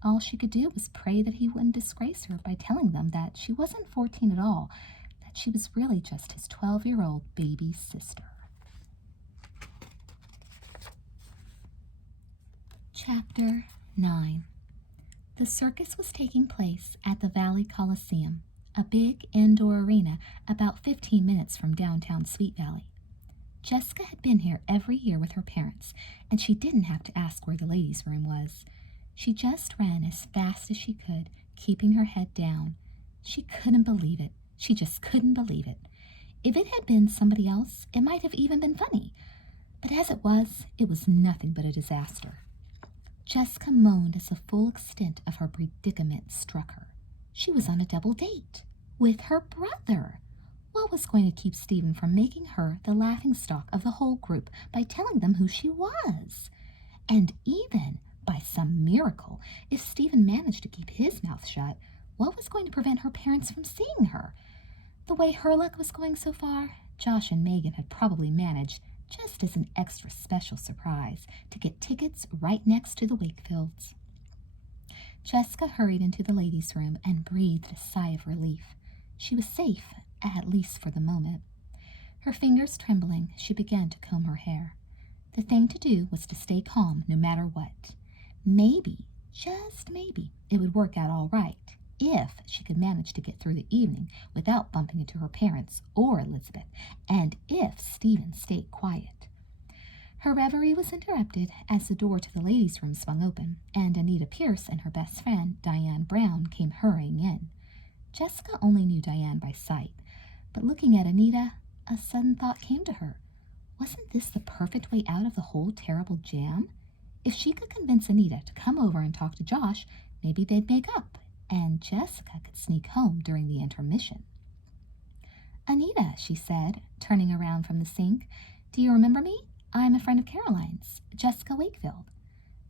All she could do was pray that he wouldn't disgrace her by telling them that she wasn't 14 at all, that she was really just his 12-year-old baby sister. Chapter 9. The circus was taking place at the Valley Coliseum, a big indoor arena about 15 minutes from downtown Sweet Valley. Jessica had been here every year with her parents, and she didn't have to ask where the ladies' room was. She just ran as fast as she could, keeping her head down. She couldn't believe it. She just couldn't believe it. If it had been somebody else, it might have even been funny. But as it was nothing but a disaster. Jessica moaned as the full extent of her predicament struck her. She was on a double date with her brother. What was going to keep Stephen from making her the laughingstock of the whole group by telling them who she was? And even, by some miracle, if Stephen managed to keep his mouth shut, what was going to prevent her parents from seeing her? The way her luck was going so far, Josh and Megan had probably managed, just as an extra special surprise, to get tickets right next to the Wakefields. Jessica hurried into the ladies' room and breathed a sigh of relief. She was safe, at least for the moment. Her fingers trembling, she began to comb her hair. The thing to do was to stay calm no matter what. Maybe, just maybe, it would work out all right, if she could manage to get through the evening without bumping into her parents or Elizabeth, and if Stephen stayed quiet. Her reverie was interrupted as the door to the ladies' room swung open, and Anita Pierce and her best friend, Diane Brown, came hurrying in. Jessica only knew Diane by sight, but looking at Anita, a sudden thought came to her. Wasn't this the perfect way out of the whole terrible jam? If she could convince Anita to come over and talk to Josh, maybe they'd make up, and Jessica could sneak home during the intermission. Anita, she said, turning around from the sink. Do you remember me? I'm a friend of Caroline's, Jessica Wakefield.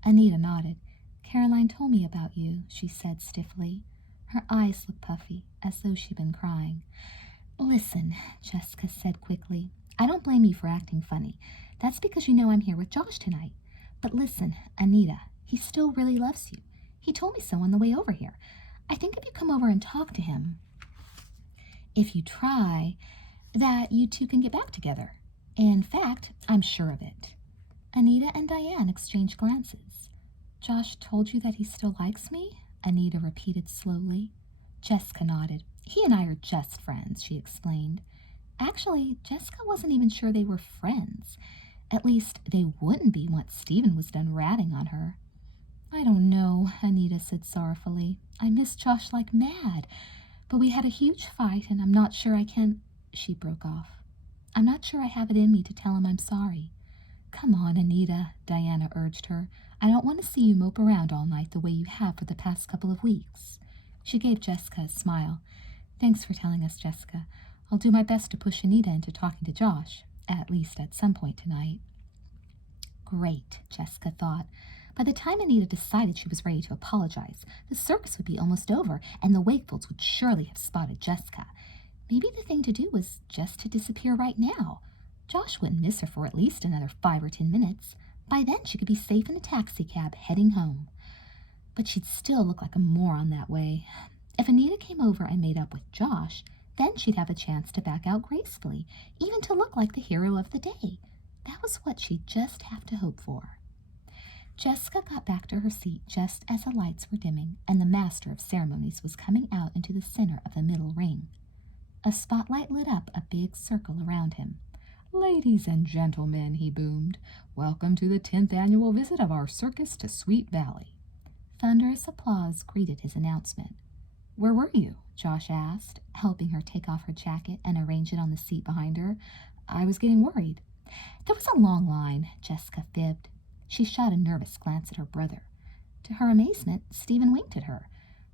Anita nodded. Caroline told me about you, she said stiffly. Her eyes looked puffy, as though she'd been crying. Listen, Jessica said quickly. I don't blame you for acting funny. That's because you know I'm here with Josh tonight. But listen, Anita, he still really loves you. He told me so on the way over here. I think if you come over and talk to him, if you try, that you two can get back together. In fact, I'm sure of it. Anita and Diane exchanged glances. Josh told you that he still likes me? Anita repeated slowly. Jessica nodded. He and I are just friends, she explained. Actually, Jessica wasn't even sure they were friends. At least, they wouldn't be once Stephen was done ratting on her. I don't know, Anita said sorrowfully. I miss Josh like mad. But we had a huge fight, and I'm not sure I can... She broke off. I'm not sure I have it in me to tell him I'm sorry. Come on, Anita, Diana urged her. I don't want to see you mope around all night the way you have for the past couple of weeks. She gave Jessica a smile. Thanks for telling us, Jessica. I'll do my best to push Anita into talking to Josh, at least at some point tonight. Great, Jessica thought. By the time Anita decided she was ready to apologize, the circus would be almost over, and the Wakefields would surely have spotted Jessica. Maybe the thing to do was just to disappear right now. Josh wouldn't miss her for at least another 5 or 10 minutes. By then she could be safe in a taxicab heading home. But she'd still look like a moron that way. If Anita came over and made up with Josh, then she'd have a chance to back out gracefully, even to look like the hero of the day. That was what she'd just have to hope for. Jessica got back to her seat just as the lights were dimming and the master of ceremonies was coming out into the center of the middle ring. A spotlight lit up a big circle around him. Ladies and gentlemen, he boomed, welcome to the 10th annual visit of our circus to Sweet Valley. Thunderous applause greeted his announcement. Where were you? Josh asked, helping her take off her jacket and arrange it on the seat behind her. I was getting worried. There was a long line, Jessica fibbed. She shot a nervous glance at her brother. To her amazement, Stephen winked at her.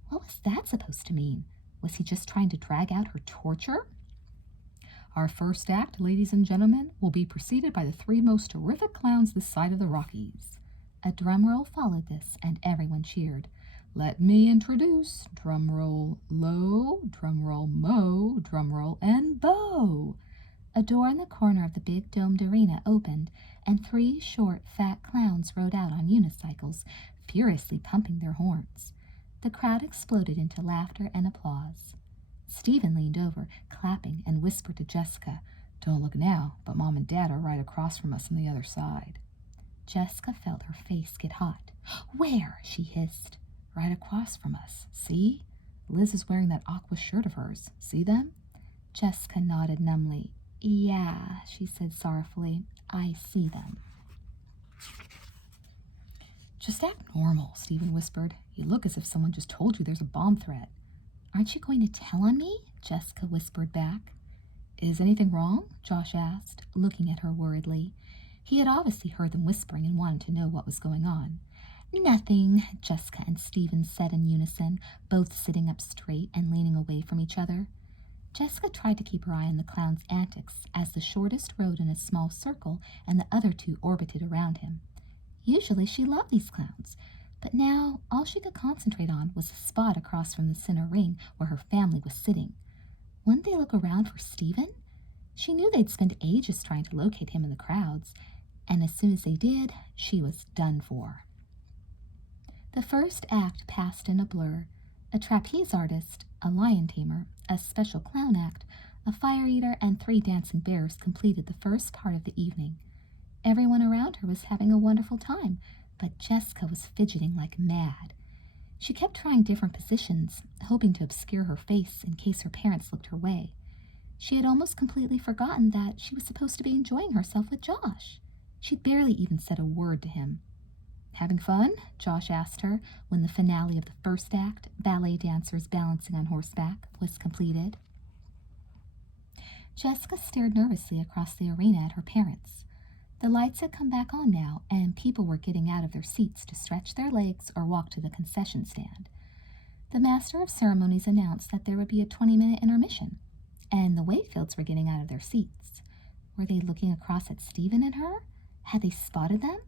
What was that supposed to mean? Was he just trying to drag out her torture? Our first act, ladies and gentlemen, will be preceded by the 3 most terrific clowns this side of the Rockies. A drum roll followed this, and everyone cheered. Let me introduce, drum roll low, drum roll mo, drum roll and bow. A door in the corner of the big domed arena opened, and 3 short, fat clowns rode out on unicycles, furiously pumping their horns. The crowd exploded into laughter and applause. Stephen leaned over, clapping, and whispered to Jessica, Don't look now, but Mom and Dad are right across from us on the other side. Jessica felt her face get hot. Where? She hissed. Right across from us. See? Liz is wearing that aqua shirt of hers. See them? Jessica nodded numbly. Yeah, she said sorrowfully. I see them. Just act normal, Stephen whispered. You look as if someone just told you there's a bomb threat. Aren't you going to tell on me? Jessica whispered back. Is anything wrong? Josh asked, looking at her worriedly. He had obviously heard them whispering and wanted to know what was going on. Nothing, Jessica and Stephen said in unison, both sitting up straight and leaning away from each other. Jessica tried to keep her eye on the clown's antics as the shortest rode in a small circle and the other 2 orbited around him. Usually she loved these clowns, but now all she could concentrate on was the spot across from the center ring where her family was sitting. Wouldn't they look around for Stephen? She knew they'd spend ages trying to locate him in the crowds, and as soon as they did, she was done for. The first act passed in a blur. A trapeze artist, a lion tamer, a special clown act, a fire eater, and 3 dancing bears completed the first part of the evening. Everyone around her was having a wonderful time, but Jessica was fidgeting like mad. She kept trying different positions, hoping to obscure her face in case her parents looked her way. She had almost completely forgotten that she was supposed to be enjoying herself with Josh. She'd barely even said a word to him. Having fun? Josh asked her when the finale of the first act, ballet dancers balancing on horseback, was completed. Jessica stared nervously across the arena at her parents. The lights had come back on now, and people were getting out of their seats to stretch their legs or walk to the concession stand. The master of ceremonies announced that there would be a 20-minute intermission. and the Wakefields were getting out of their seats. Were they looking across at Stephen and her? Had they spotted them?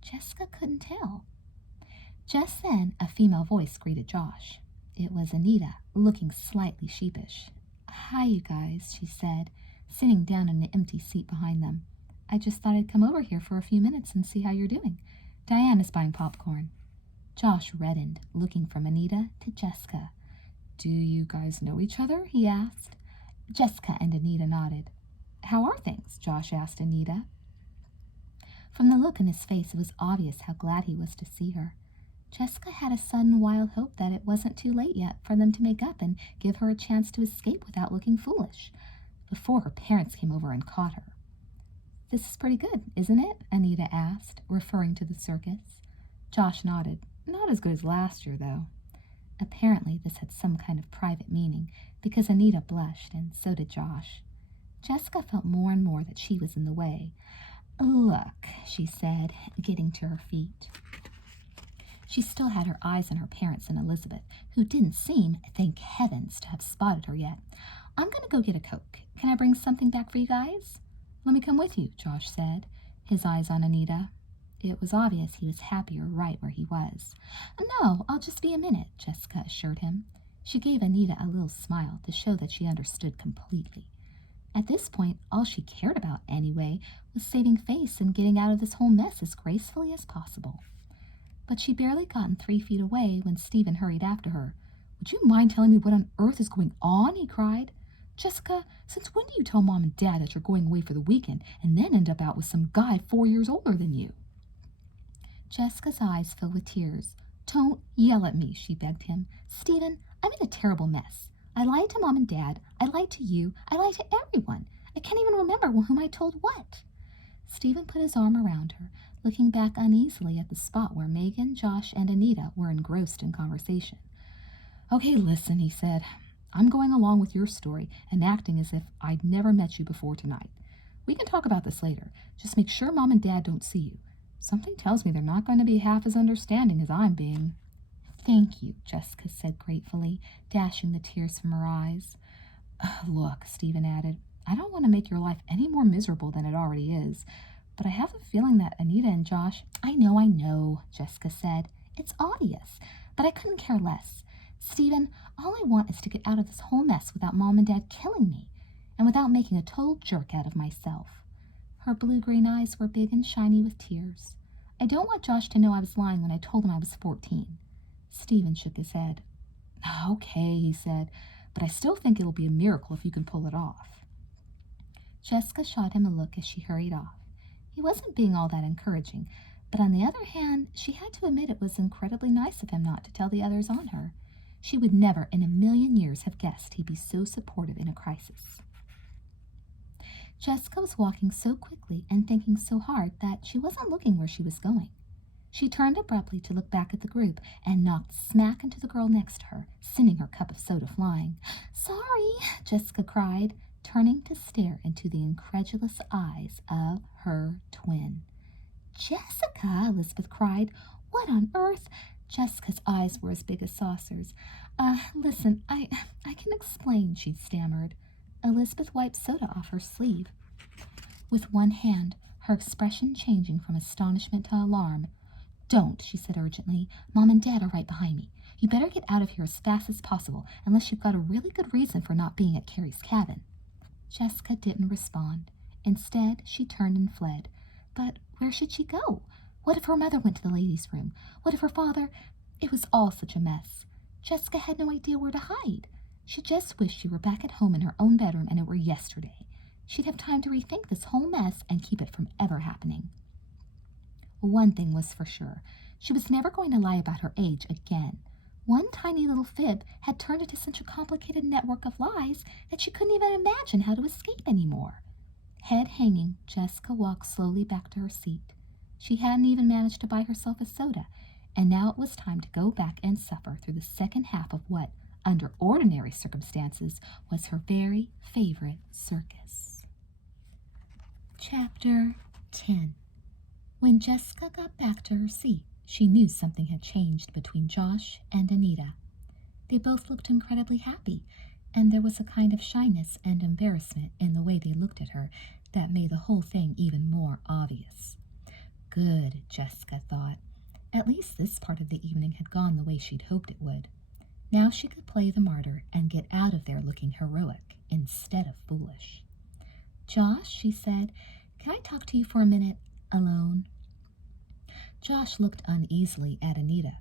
Jessica couldn't tell. Just then, a female voice greeted Josh. It was Anita, looking slightly sheepish. "Hi, you guys," she said, sitting down in the empty seat behind them. "I just thought I'd come over here for a few minutes and see how you're doing. Diane is buying popcorn." Josh reddened, looking from Anita to Jessica. "Do you guys know each other?" he asked. Jessica and Anita nodded. "How are things?" Josh asked Anita. From the look in his face, it was obvious how glad he was to see her. Jessica had a sudden wild hope that it wasn't too late yet for them to make up and give her a chance to escape without looking foolish, before her parents came over and caught her. "This is pretty good, isn't it?" Anita asked, referring to the circus. Josh nodded. "Not as good as last year, though." Apparently this had some kind of private meaning, because Anita blushed, and so did Josh. Jessica felt more and more that she was in the way. "Look," she said, getting to her feet. She still had her eyes on her parents and Elizabeth, who didn't seem, thank heavens, to have spotted her yet. "I'm going to go get a Coke. Can I bring something back for you guys?" "Let me come with you," Josh said, his eyes on Anita. It was obvious he was happier right where he was. "No, I'll just be a minute," Jessica assured him. She gave Anita a little smile to show that she understood completely. At this point, all she cared about, anyway, was saving face and getting out of this whole mess as gracefully as possible. But she'd barely gotten 3 feet away when Stephen hurried after her. "Would you mind telling me what on earth is going on?" he cried. "Jessica, since when do you tell Mom and Dad that you're going away for the weekend and then end up out with some guy 4 years older than you?" Jessica's eyes filled with tears. "Don't yell at me," she begged him. "Stephen, I'm in a terrible mess. I lied to Mom and Dad. I lied to you. I lied to everyone. I can't even remember whom I told what." Stephen put his arm around her, looking back uneasily at the spot where Megan, Josh, and Anita were engrossed in conversation. "Okay, listen," he said. "I'm going along with your story and acting as if I'd never met you before tonight. We can talk about this later. Just make sure Mom and Dad don't see you. Something tells me they're not going to be half as understanding as I'm being." "Thank you," Jessica said gratefully, dashing the tears from her eyes. "Look," Stephen added, "I don't want to make your life any more miserable than it already is, but I have a feeling that Anita and Josh—" I know," Jessica said. "It's obvious, but I couldn't care less. Stephen, all I want is to get out of this whole mess without Mom and Dad killing me, and without making a total jerk out of myself." Her blue-green eyes were big and shiny with tears. "I don't want Josh to know I was lying when I told him I was 14. Stephen shook his head. "Okay," he said, "but I still think it'll be a miracle if you can pull it off." Jessica shot him a look as she hurried off. He wasn't being all that encouraging, but on the other hand, she had to admit it was incredibly nice of him not to tell the others on her. She would never in a million years have guessed he'd be so supportive in a crisis. Jessica was walking so quickly and thinking so hard that she wasn't looking where she was going. She turned abruptly to look back at the group and knocked smack into the girl next to her, sending her cup of soda flying. "Sorry," Jessica cried, turning to stare into the incredulous eyes of her twin. "Jessica," Elizabeth cried. "What on earth—" Jessica's eyes were as big as saucers. Listen, I can explain," she stammered. Elizabeth wiped soda off her sleeve with one hand, her expression changing from astonishment to alarm. "Don't," she said urgently. "Mom and Dad are right behind me. You better get out of here as fast as possible, unless you've got a really good reason for not being at Carrie's cabin." Jessica didn't respond. Instead, she turned and fled. But where should she go? What if her mother went to the ladies' room? What if her father— It was all such a mess. Jessica had no idea where to hide. She just wished she were back at home in her own bedroom and it were yesterday. She'd have time to rethink this whole mess and keep it from ever happening. One thing was for sure. She was never going to lie about her age again. One tiny little fib had turned into such a complicated network of lies that she couldn't even imagine how to escape anymore. Head hanging, Jessica walked slowly back to her seat. She hadn't even managed to buy herself a soda, and now it was time to go back and suffer through the second half of what, under ordinary circumstances, was her very favorite circus. Chapter 10. When Jessica got back to her seat, she knew something had changed between Josh and Anita. They both looked incredibly happy, and there was a kind of shyness and embarrassment in the way they looked at her that made the whole thing even more obvious. Good, Jessica thought. At least this part of the evening had gone the way she'd hoped it would. Now she could play the martyr and get out of there looking heroic instead of foolish. Josh, she said, can I talk to you for a minute, alone? Josh looked uneasily at Anita.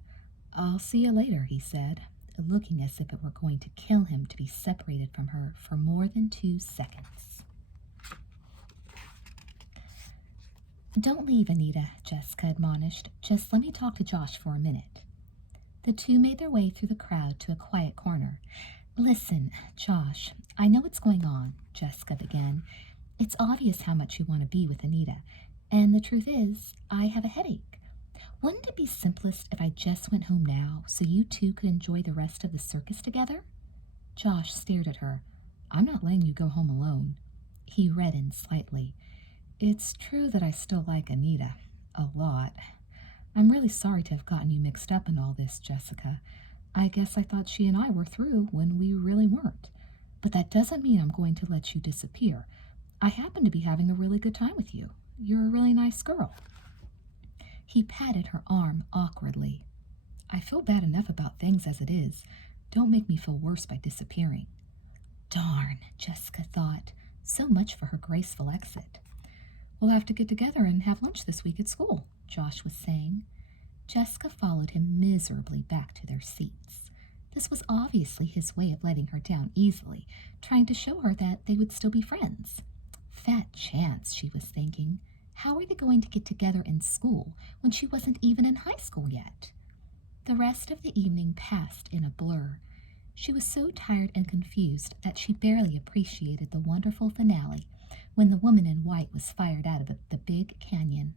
I'll see you later, he said, looking as if it were going to kill him to be separated from her for more than 2 seconds. Don't leave, Anita, Jessica admonished. Just let me talk to Josh for a minute. The two made their way through the crowd to a quiet corner. Listen, Josh, I know what's going on, Jessica began. It's obvious how much you want to be with Anita, and the truth is, I have a headache. Wouldn't it be simplest if I just went home now so you two could enjoy the rest of the circus together? Josh stared at her. I'm not letting you go home alone. He reddened slightly. It's true that I still like Anita. A lot. I'm really sorry to have gotten you mixed up in all this, Jessica. I guess I thought she and I were through when we really weren't. But that doesn't mean I'm going to let you disappear. I happen to be having a really good time with you. You're a really nice girl. He patted her arm awkwardly. I feel bad enough about things as it is. Don't make me feel worse by disappearing. Darn, Jessica thought. So much for her graceful exit. We'll have to get together and have lunch this week at school, Josh was saying. Jessica followed him miserably back to their seats. This was obviously his way of letting her down easily, trying to show her that they would still be friends. Fat chance, she was thinking. How were they going to get together in school when she wasn't even in high school yet? The rest of the evening passed in a blur. She was so tired and confused that she barely appreciated the wonderful finale when the woman in white was fired out of the big canyon.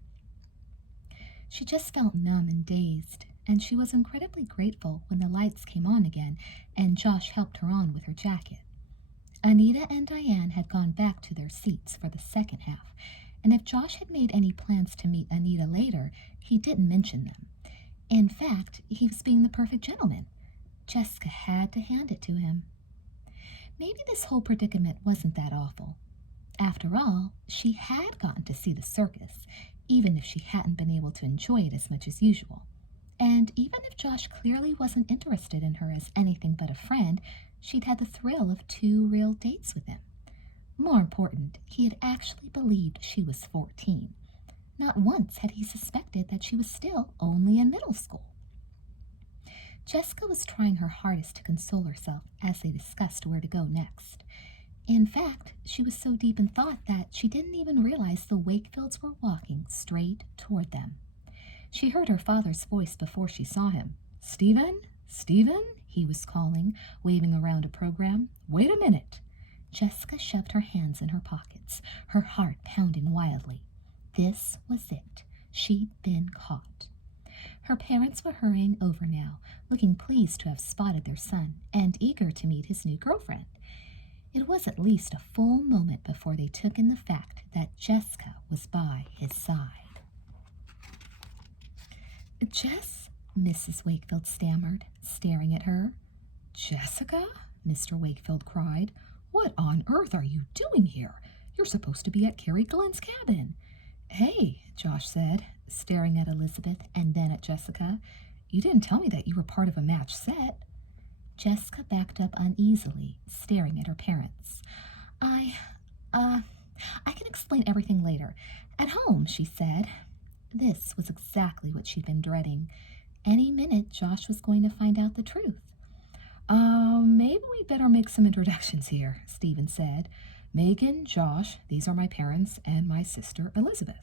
She just felt numb and dazed, and she was incredibly grateful when the lights came on again and Josh helped her on with her jacket. Anita and Diane had gone back to their seats for the second half, and if Josh had made any plans to meet Anita later, he didn't mention them. In fact, he was being the perfect gentleman. Jessica had to hand it to him. Maybe this whole predicament wasn't that awful. After all, she had gotten to see the circus, even if she hadn't been able to enjoy it as much as usual. And even if Josh clearly wasn't interested in her as anything but a friend, she'd had the thrill of 2 real dates with him. More important, he had actually believed she was 14. Not once had he suspected that she was still only in middle school. Jessica was trying her hardest to console herself as they discussed where to go next. In fact, she was so deep in thought that she didn't even realize the Wakefields were walking straight toward them. She heard her father's voice before she saw him. "Stephen? Stephen?" he was calling, waving around a program. "Wait a minute." Jessica shoved her hands in her pockets, her heart pounding wildly. This was it. She'd been caught. Her parents were hurrying over now, looking pleased to have spotted their son and eager to meet his new girlfriend. It was at least a full moment before they took in the fact that Jessica was by his side. "Jess?" Mrs. Wakefield stammered, staring at her. "Jessica?" Mr. Wakefield cried. "What on earth are you doing here? You're supposed to be at Carrie Glenn's cabin." "Hey," Josh said, staring at Elizabeth and then at Jessica. "You didn't tell me that you were part of a match set." Jessica backed up uneasily, staring at her parents. I can explain everything later. At home," she said. This was exactly what she'd been dreading. Any minute, Josh was going to find out the truth. Maybe we better make some introductions here," Stephen said. "Megan, Josh, these are my parents, and my sister, Elizabeth."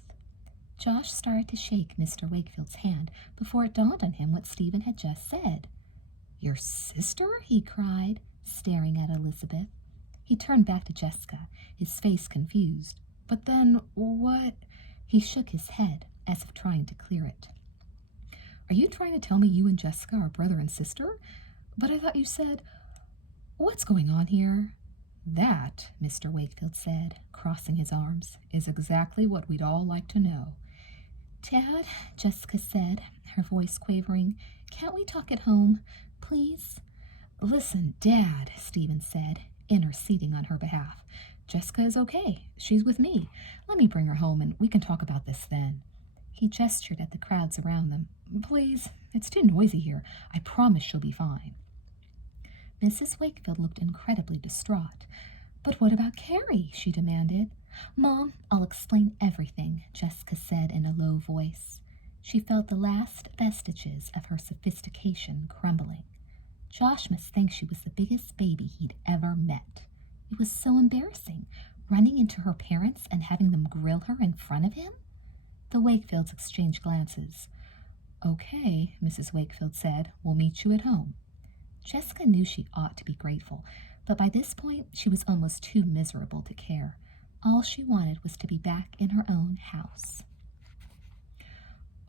Josh started to shake Mr. Wakefield's hand before it dawned on him what Stephen had just said. "Your sister?" he cried, staring at Elizabeth. He turned back to Jessica, his face confused. "But then what?" He shook his head, as if trying to clear it. "Are you trying to tell me you and Jessica are brother and sister? But I thought you said... What's going on here?" "That," Mr. Wakefield said, crossing his arms, "is exactly what we'd all like to know." "Dad," Jessica said, her voice quavering, "can't we talk at home, please?" Listen, Dad, Stephen said, interceding on her behalf. Jessica is okay. She's with me. Let me bring her home and we can talk about this then. He gestured at the crowds around them. Please, it's too noisy here. I promise she'll be fine. Mrs. Wakefield looked incredibly distraught. But what about Carrie? She demanded. Mom, I'll explain everything, Jessica said in a low voice. She felt the last vestiges of her sophistication crumbling. Josh must think she was the biggest baby he'd ever met. It was so embarrassing, running into her parents and having them grill her in front of him. The Wakefields exchanged glances. Okay, Mrs. Wakefield said, we'll meet you at home. Jessica knew she ought to be grateful, but by this point she was almost too miserable to care. All she wanted was to be back in her own house.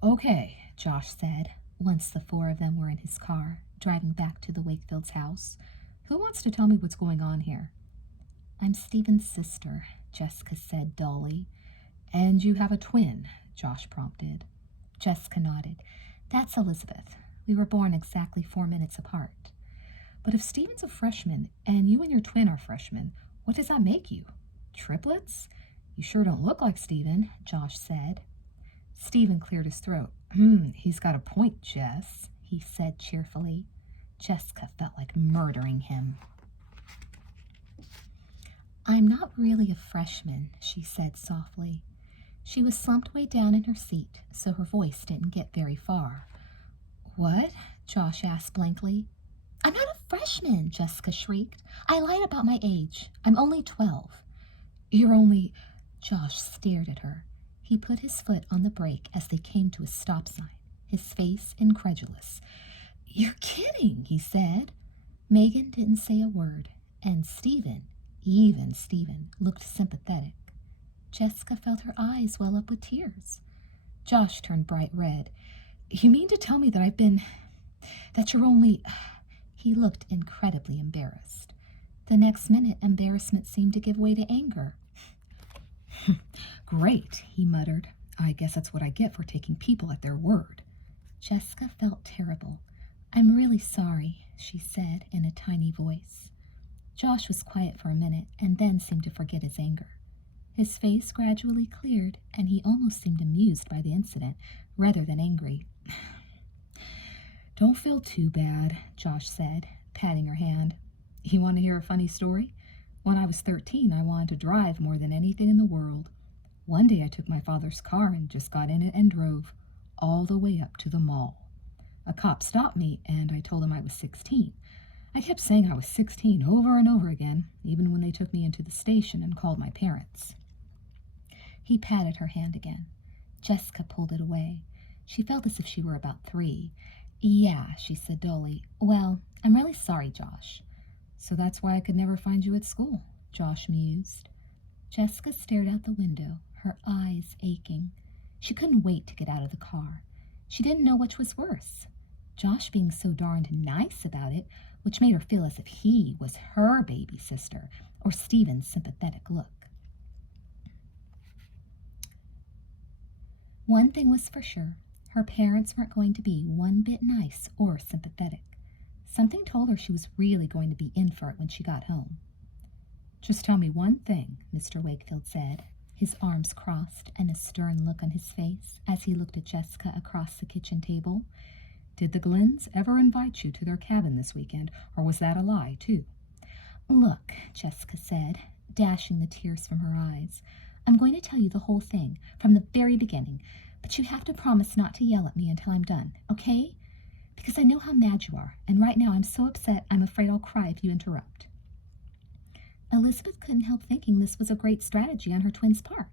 Okay, Josh said, once the four of them were in his car, driving back to the Wakefield's house. Who wants to tell me what's going on here? I'm Stephen's sister, Jessica said dully. And you have a twin, Josh prompted. Jessica nodded. That's Elizabeth. We were born exactly 4 minutes apart. But if Stephen's a freshman and you and your twin are freshmen, what does that make you? Triplets? You sure don't look like Stephen, Josh said. Stephen cleared his throat. He's got a point, Jess, he said cheerfully. Jessica felt like murdering him. I'm not really a freshman, she said softly. She was slumped way down in her seat, so her voice didn't get very far. What? Josh asked blankly. I'm not a freshman, Jessica shrieked. I lied about my age. I'm only 12. You're only... Josh stared at her. He put his foot on the brake as they came to a stop sign, his face incredulous. You're kidding, he said. Megan didn't say a word, and even Stephen, looked sympathetic. Jessica felt her eyes well up with tears. Josh turned bright red. You mean to tell me that you're only... He looked incredibly embarrassed. The next minute, embarrassment seemed to give way to anger. Great, he muttered. I guess that's what I get for taking people at their word. Jessica felt terrible. I'm really sorry, she said in a tiny voice. Josh was quiet for a minute and then seemed to forget his anger. His face gradually cleared, and he almost seemed amused by the incident rather than angry. Don't feel too bad, Josh said, patting her hand. You want to hear a funny story? When I was 13, I wanted to drive more than anything in the world. One day I took my father's car and just got in it and drove all the way up to the mall. A cop stopped me and I told him I was 16. I kept saying I was 16 over and over again, even when they took me into the station and called my parents. He patted her hand again. Jessica pulled it away. She felt as if she were about 3. Yeah, she said dully. Well, I'm really sorry, Josh. So that's why I could never find you at school, Josh mused. Jessica stared out the window, her eyes aching. She couldn't wait to get out of the car. She didn't know which was worse. Josh being so darned nice about it, which made her feel as if he was her baby sister, or Stephen's sympathetic look. One thing was for sure. Her parents weren't going to be one bit nice or sympathetic. Something told her she was really going to be in for it when she got home. Just tell me one thing, Mr. Wakefield said, his arms crossed and a stern look on his face as he looked at Jessica across the kitchen table. Did the Glyns ever invite you to their cabin this weekend, or was that a lie, too? Look, Jessica said, dashing the tears from her eyes. I'm going to tell you the whole thing, from the very beginning, but you have to promise not to yell at me until I'm done, okay? Because I know how mad you are, and right now I'm so upset I'm afraid I'll cry if you interrupt. Elizabeth couldn't help thinking this was a great strategy on her twin's part.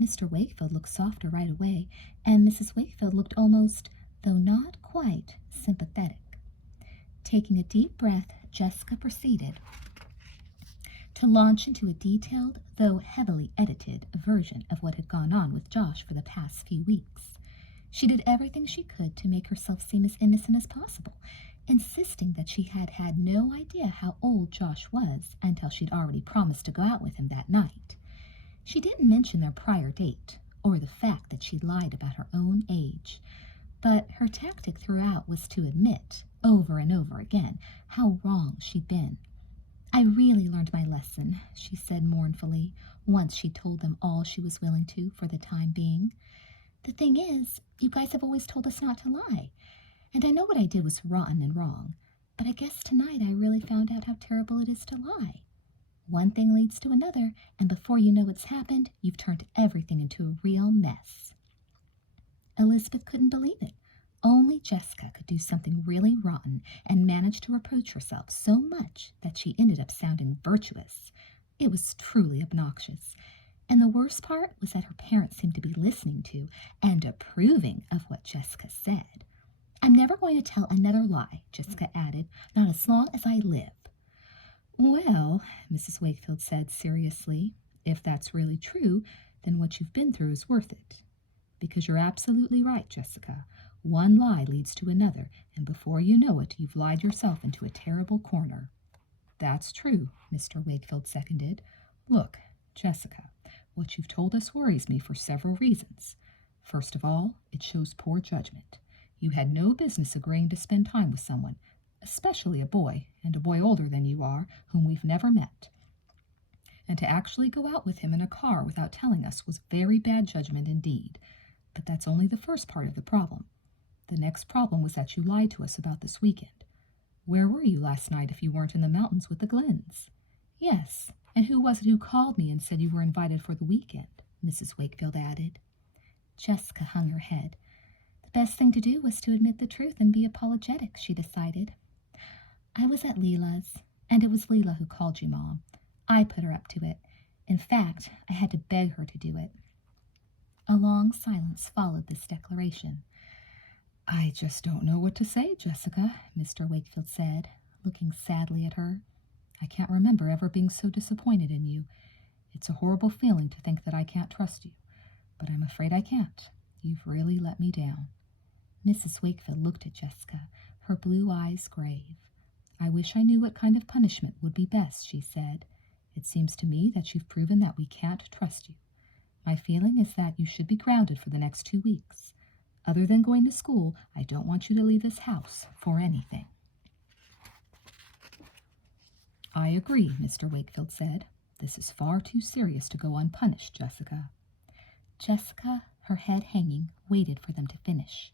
Mr. Wakefield looked softer right away, and Mrs. Wakefield looked almost, though not quite, sympathetic. Taking a deep breath, Jessica proceeded to launch into a detailed, though heavily edited, version of what had gone on with Josh for the past few weeks. She did everything she could to make herself seem as innocent as possible, insisting that she had had no idea how old Josh was until she'd already promised to go out with him that night. She didn't mention their prior date, or the fact that she'd lied about her own age, but her tactic throughout was to admit, over and over again how wrong she'd been. I really learned my lesson, she said mournfully, once she told them all she was willing to for the time being. The thing is, you guys have always told us not to lie, and I know what I did was rotten and wrong, but I guess tonight I really found out how terrible it is to lie. One thing leads to another, and before you know what's happened, you've turned everything into a real mess. Elizabeth couldn't believe it. Only Jessica could do something really rotten and manage to reproach herself so much that she ended up sounding virtuous. It was truly obnoxious. And the worst part was that her parents seemed to be listening to and approving of what Jessica said. I'm never going to tell another lie, Jessica added, not as long as I live. Well, Mrs. Wakefield said seriously, if that's really true, then what you've been through is worth it. Because you're absolutely right, Jessica. One lie leads to another, and before you know it, you've lied yourself into a terrible corner. That's true, Mr. Wakefield seconded. Look, Jessica, what you've told us worries me for several reasons. First of all, it shows poor judgment. You had no business agreeing to spend time with someone, especially a boy, and a boy older than you are, whom we've never met. And to actually go out with him in a car without telling us was very bad judgment indeed. But that's only the first part of the problem. The next problem was that you lied to us about this weekend. Where were you last night if you weren't in the mountains with the Glynns? Yes, and who was it who called me and said you were invited for the weekend? Mrs. Wakefield added. Jessica hung her head. The best thing to do was to admit the truth and be apologetic, she decided. I was at Leela's, and it was Leela who called you, Mom. I put her up to it. In fact, I had to beg her to do it. A long silence followed this declaration. I just don't know what to say, Jessica, Mr. Wakefield said, looking sadly at her. I can't remember ever being so disappointed in you. It's a horrible feeling to think that I can't trust you, but I'm afraid I can't. You've really let me down. Mrs. Wakefield looked at Jessica, her blue eyes grave. I wish I knew what kind of punishment would be best, she said. It seems to me that you've proven that we can't trust you. My feeling is that you should be grounded for the next 2 weeks. Other than going to school, I don't want you to leave this house for anything. I agree, Mr. Wakefield said. This is far too serious to go unpunished, Jessica. Jessica, her head hanging, waited for them to finish.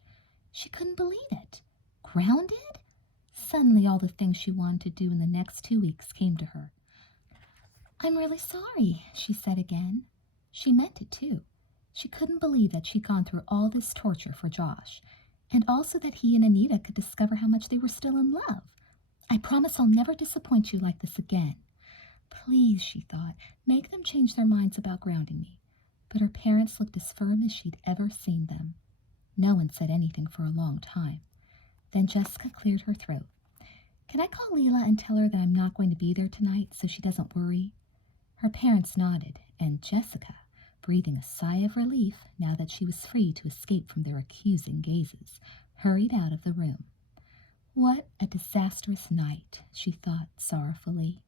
She couldn't believe it. Grounded? Suddenly all the things she wanted to do in the next 2 weeks came to her. I'm really sorry, she said again. She meant it, too. She couldn't believe that she'd gone through all this torture for Josh, and also that he and Anita could discover how much they were still in love. I promise I'll never disappoint you like this again. Please, she thought, make them change their minds about grounding me. But her parents looked as firm as she'd ever seen them. No one said anything for a long time. Then Jessica cleared her throat. Can I call Leela and tell her that I'm not going to be there tonight so she doesn't worry? Her parents nodded, and Jessica, breathing a sigh of relief now that she was free to escape from their accusing gazes, hurried out of the room. What a disastrous night, she thought sorrowfully.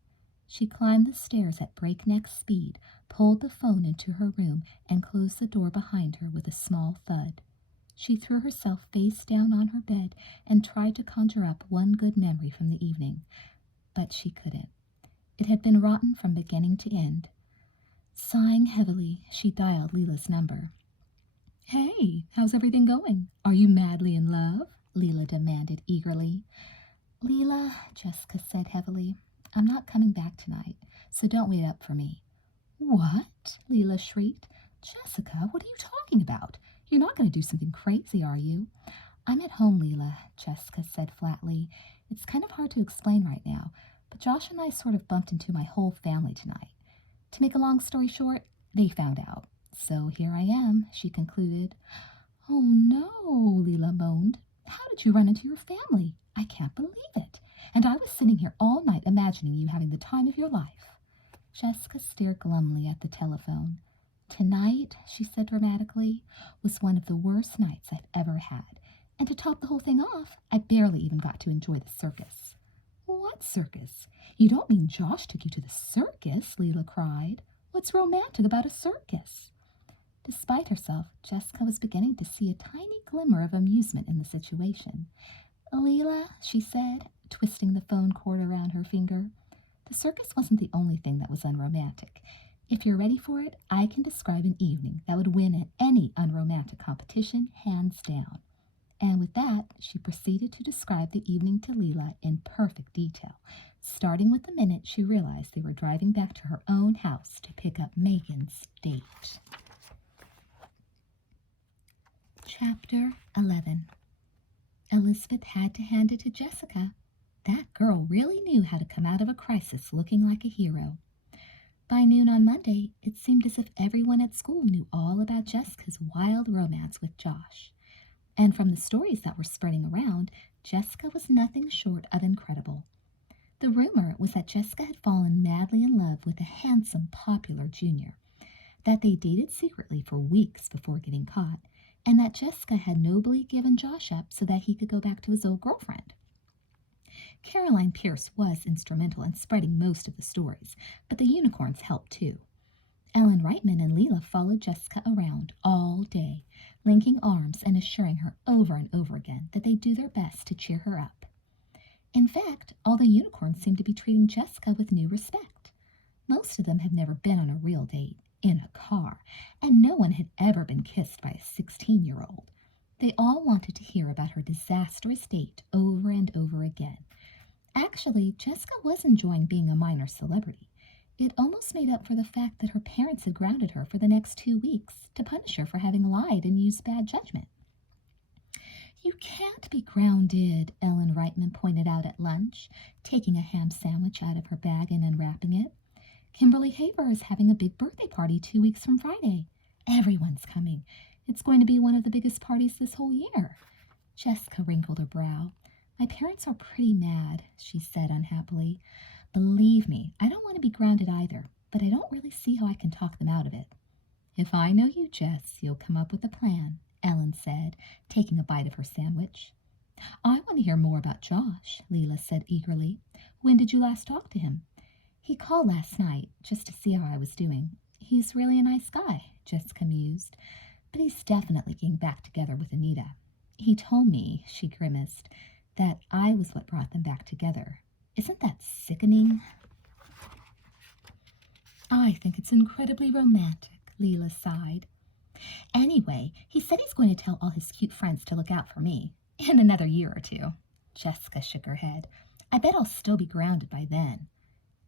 She climbed the stairs at breakneck speed, pulled the phone into her room, and closed the door behind her with a small thud. She threw herself face down on her bed and tried to conjure up one good memory from the evening, but she couldn't. It had been rotten from beginning to end. Sighing heavily, she dialed Leela's number. Hey, how's everything going? Are you madly in love? Leela demanded eagerly. Leela, Jessica said heavily, I'm not coming back tonight, so don't wait up for me. What? Leela shrieked. Jessica, what are you talking about? You're not going to do something crazy, are you? I'm at home, Leela, Jessica said flatly. It's kind of hard to explain right now, but Josh and I sort of bumped into my whole family tonight. To make a long story short, they found out. So here I am, she concluded. Oh no, Leela moaned. How did you run into your family? I can't believe it. And I was sitting here all night imagining you having the time of your life. Jessica stared glumly at the telephone. Tonight, she said dramatically, was one of the worst nights I've ever had. And to top the whole thing off, I barely even got to enjoy the circus. What circus? You don't mean Josh took you to the circus, Leela cried. What's romantic about a circus? Despite herself, Jessica was beginning to see a tiny glimmer of amusement in the situation. Leela, she said, twisting the phone cord around her finger. The circus wasn't the only thing that was unromantic. If you're ready for it, I can describe an evening that would win at any unromantic competition, hands down. And with that, she proceeded to describe the evening to Leela in perfect detail, starting with the minute she realized they were driving back to her own house to pick up Megan's date. Chapter 11. Elizabeth had to hand it to Jessica. That girl really knew how to come out of a crisis looking like a hero. By noon on Monday, it seemed as if everyone at school knew all about Jessica's wild romance with Josh. And from the stories that were spreading around, Jessica was nothing short of incredible. The rumor was that Jessica had fallen madly in love with a handsome, popular junior, that they dated secretly for weeks before getting caught, and that Jessica had nobly given Josh up so that he could go back to his old girlfriend. Caroline Pierce was instrumental in spreading most of the stories, but the unicorns helped too. Ellen Reitman and Leela followed Jessica around all day, linking arms and assuring her over and over again that they'd do their best to cheer her up. In fact, all the unicorns seemed to be treating Jessica with new respect. Most of them had never been on a real date, in a car, and no one had ever been kissed by a 16-year-old. They all wanted to hear about her disastrous date over and over again. Actually, Jessica was enjoying being a minor celebrity. It almost made up for the fact that her parents had grounded her for the next 2 weeks to punish her for having lied and used bad judgment. You can't be grounded, Ellen Reitman pointed out at lunch, taking a ham sandwich out of her bag and unwrapping it. Kimberly Haber is having a big birthday party 2 weeks from Friday. Everyone's coming. It's going to be one of the biggest parties this whole year. Jessica wrinkled her brow. My parents are pretty mad, she said unhappily. Believe me, I don't want to be grounded either, but I don't really see how I can talk them out of it. If I know you, Jess, you'll come up with a plan, Ellen said, taking a bite of her sandwich. I want to hear more about Josh, Leela said eagerly. When did you last talk to him? He called last night, just to see how I was doing. He's really a nice guy, Jessica mused, but he's definitely getting back together with Anita. He told me, she grimaced, that I was what brought them back together. Isn't that sickening? I think it's incredibly romantic, Leela sighed. Anyway, he said he's going to tell all his cute friends to look out for me in another year or two. Jessica shook her head. I bet I'll still be grounded by then.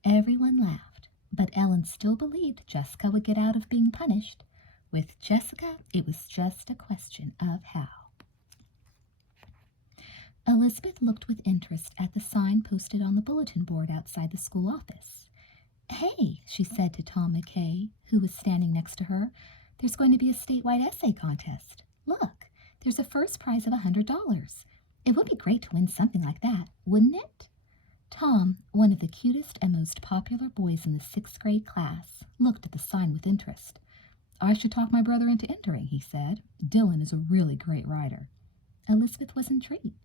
Everyone laughed, but Ellen still believed Jessica would get out of being punished. With Jessica, it was just a question of how. Elizabeth looked with interest at the sign posted on the bulletin board outside the school office. Hey, she said to Tom McKay, who was standing next to her, there's going to be a statewide essay contest. Look, there's a first prize of $100. It would be great to win something like that, wouldn't it? Tom, one of the cutest and most popular boys in the 6th grade class, looked at the sign with interest. I should talk my brother into entering, he said. Dylan is a really great writer. Elizabeth was intrigued.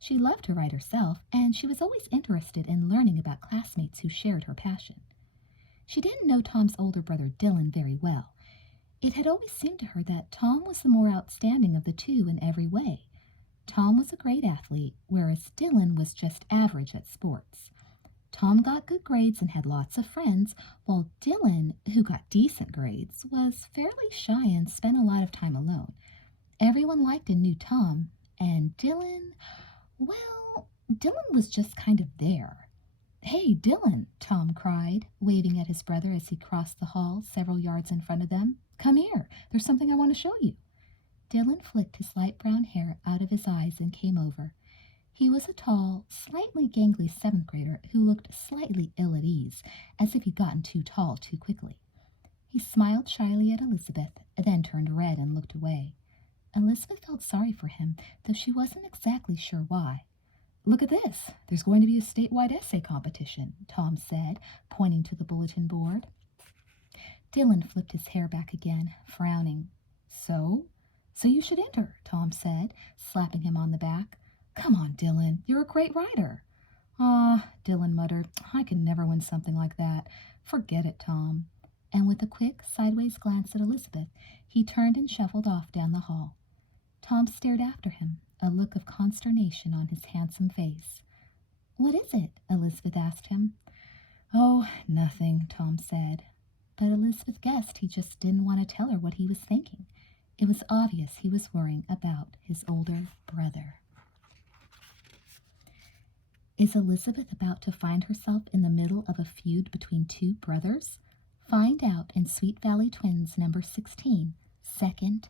She loved to write herself, and she was always interested in learning about classmates who shared her passion. She didn't know Tom's older brother Dylan very well. It had always seemed to her that Tom was the more outstanding of the two in every way. Tom was a great athlete, whereas Dylan was just average at sports. Tom got good grades and had lots of friends, while Dylan, who got decent grades, was fairly shy and spent a lot of time alone. Everyone liked and knew Tom, and Dylan, well, Dylan was just kind of there. Hey, Dylan, Tom cried, waving at his brother as he crossed the hall several yards in front of them. Come here, there's something I want to show you. Dylan flicked his light brown hair out of his eyes and came over. He was a tall, slightly gangly 7th grader who looked slightly ill at ease, as if he'd gotten too tall too quickly. He smiled shyly at Elizabeth, then turned red and looked away. Elizabeth felt sorry for him, though she wasn't exactly sure why. Look at this. There's going to be a statewide essay competition, Tom said, pointing to the bulletin board. Dylan flipped his hair back again, frowning. So you should enter, Tom said, slapping him on the back. Come on, Dylan, you're a great writer. Dylan muttered, I can never win something like that. Forget it, Tom. And with a quick, sideways glance at Elizabeth, he turned and shuffled off down the hall. Tom stared after him, a look of consternation on his handsome face. "What is it?" Elizabeth asked him. "Oh, nothing," Tom said. But Elizabeth guessed he just didn't want to tell her what he was thinking. It was obvious he was worrying about his older brother. Is Elizabeth about to find herself in the middle of a feud between two brothers? Find out in Sweet Valley Twins number 16, second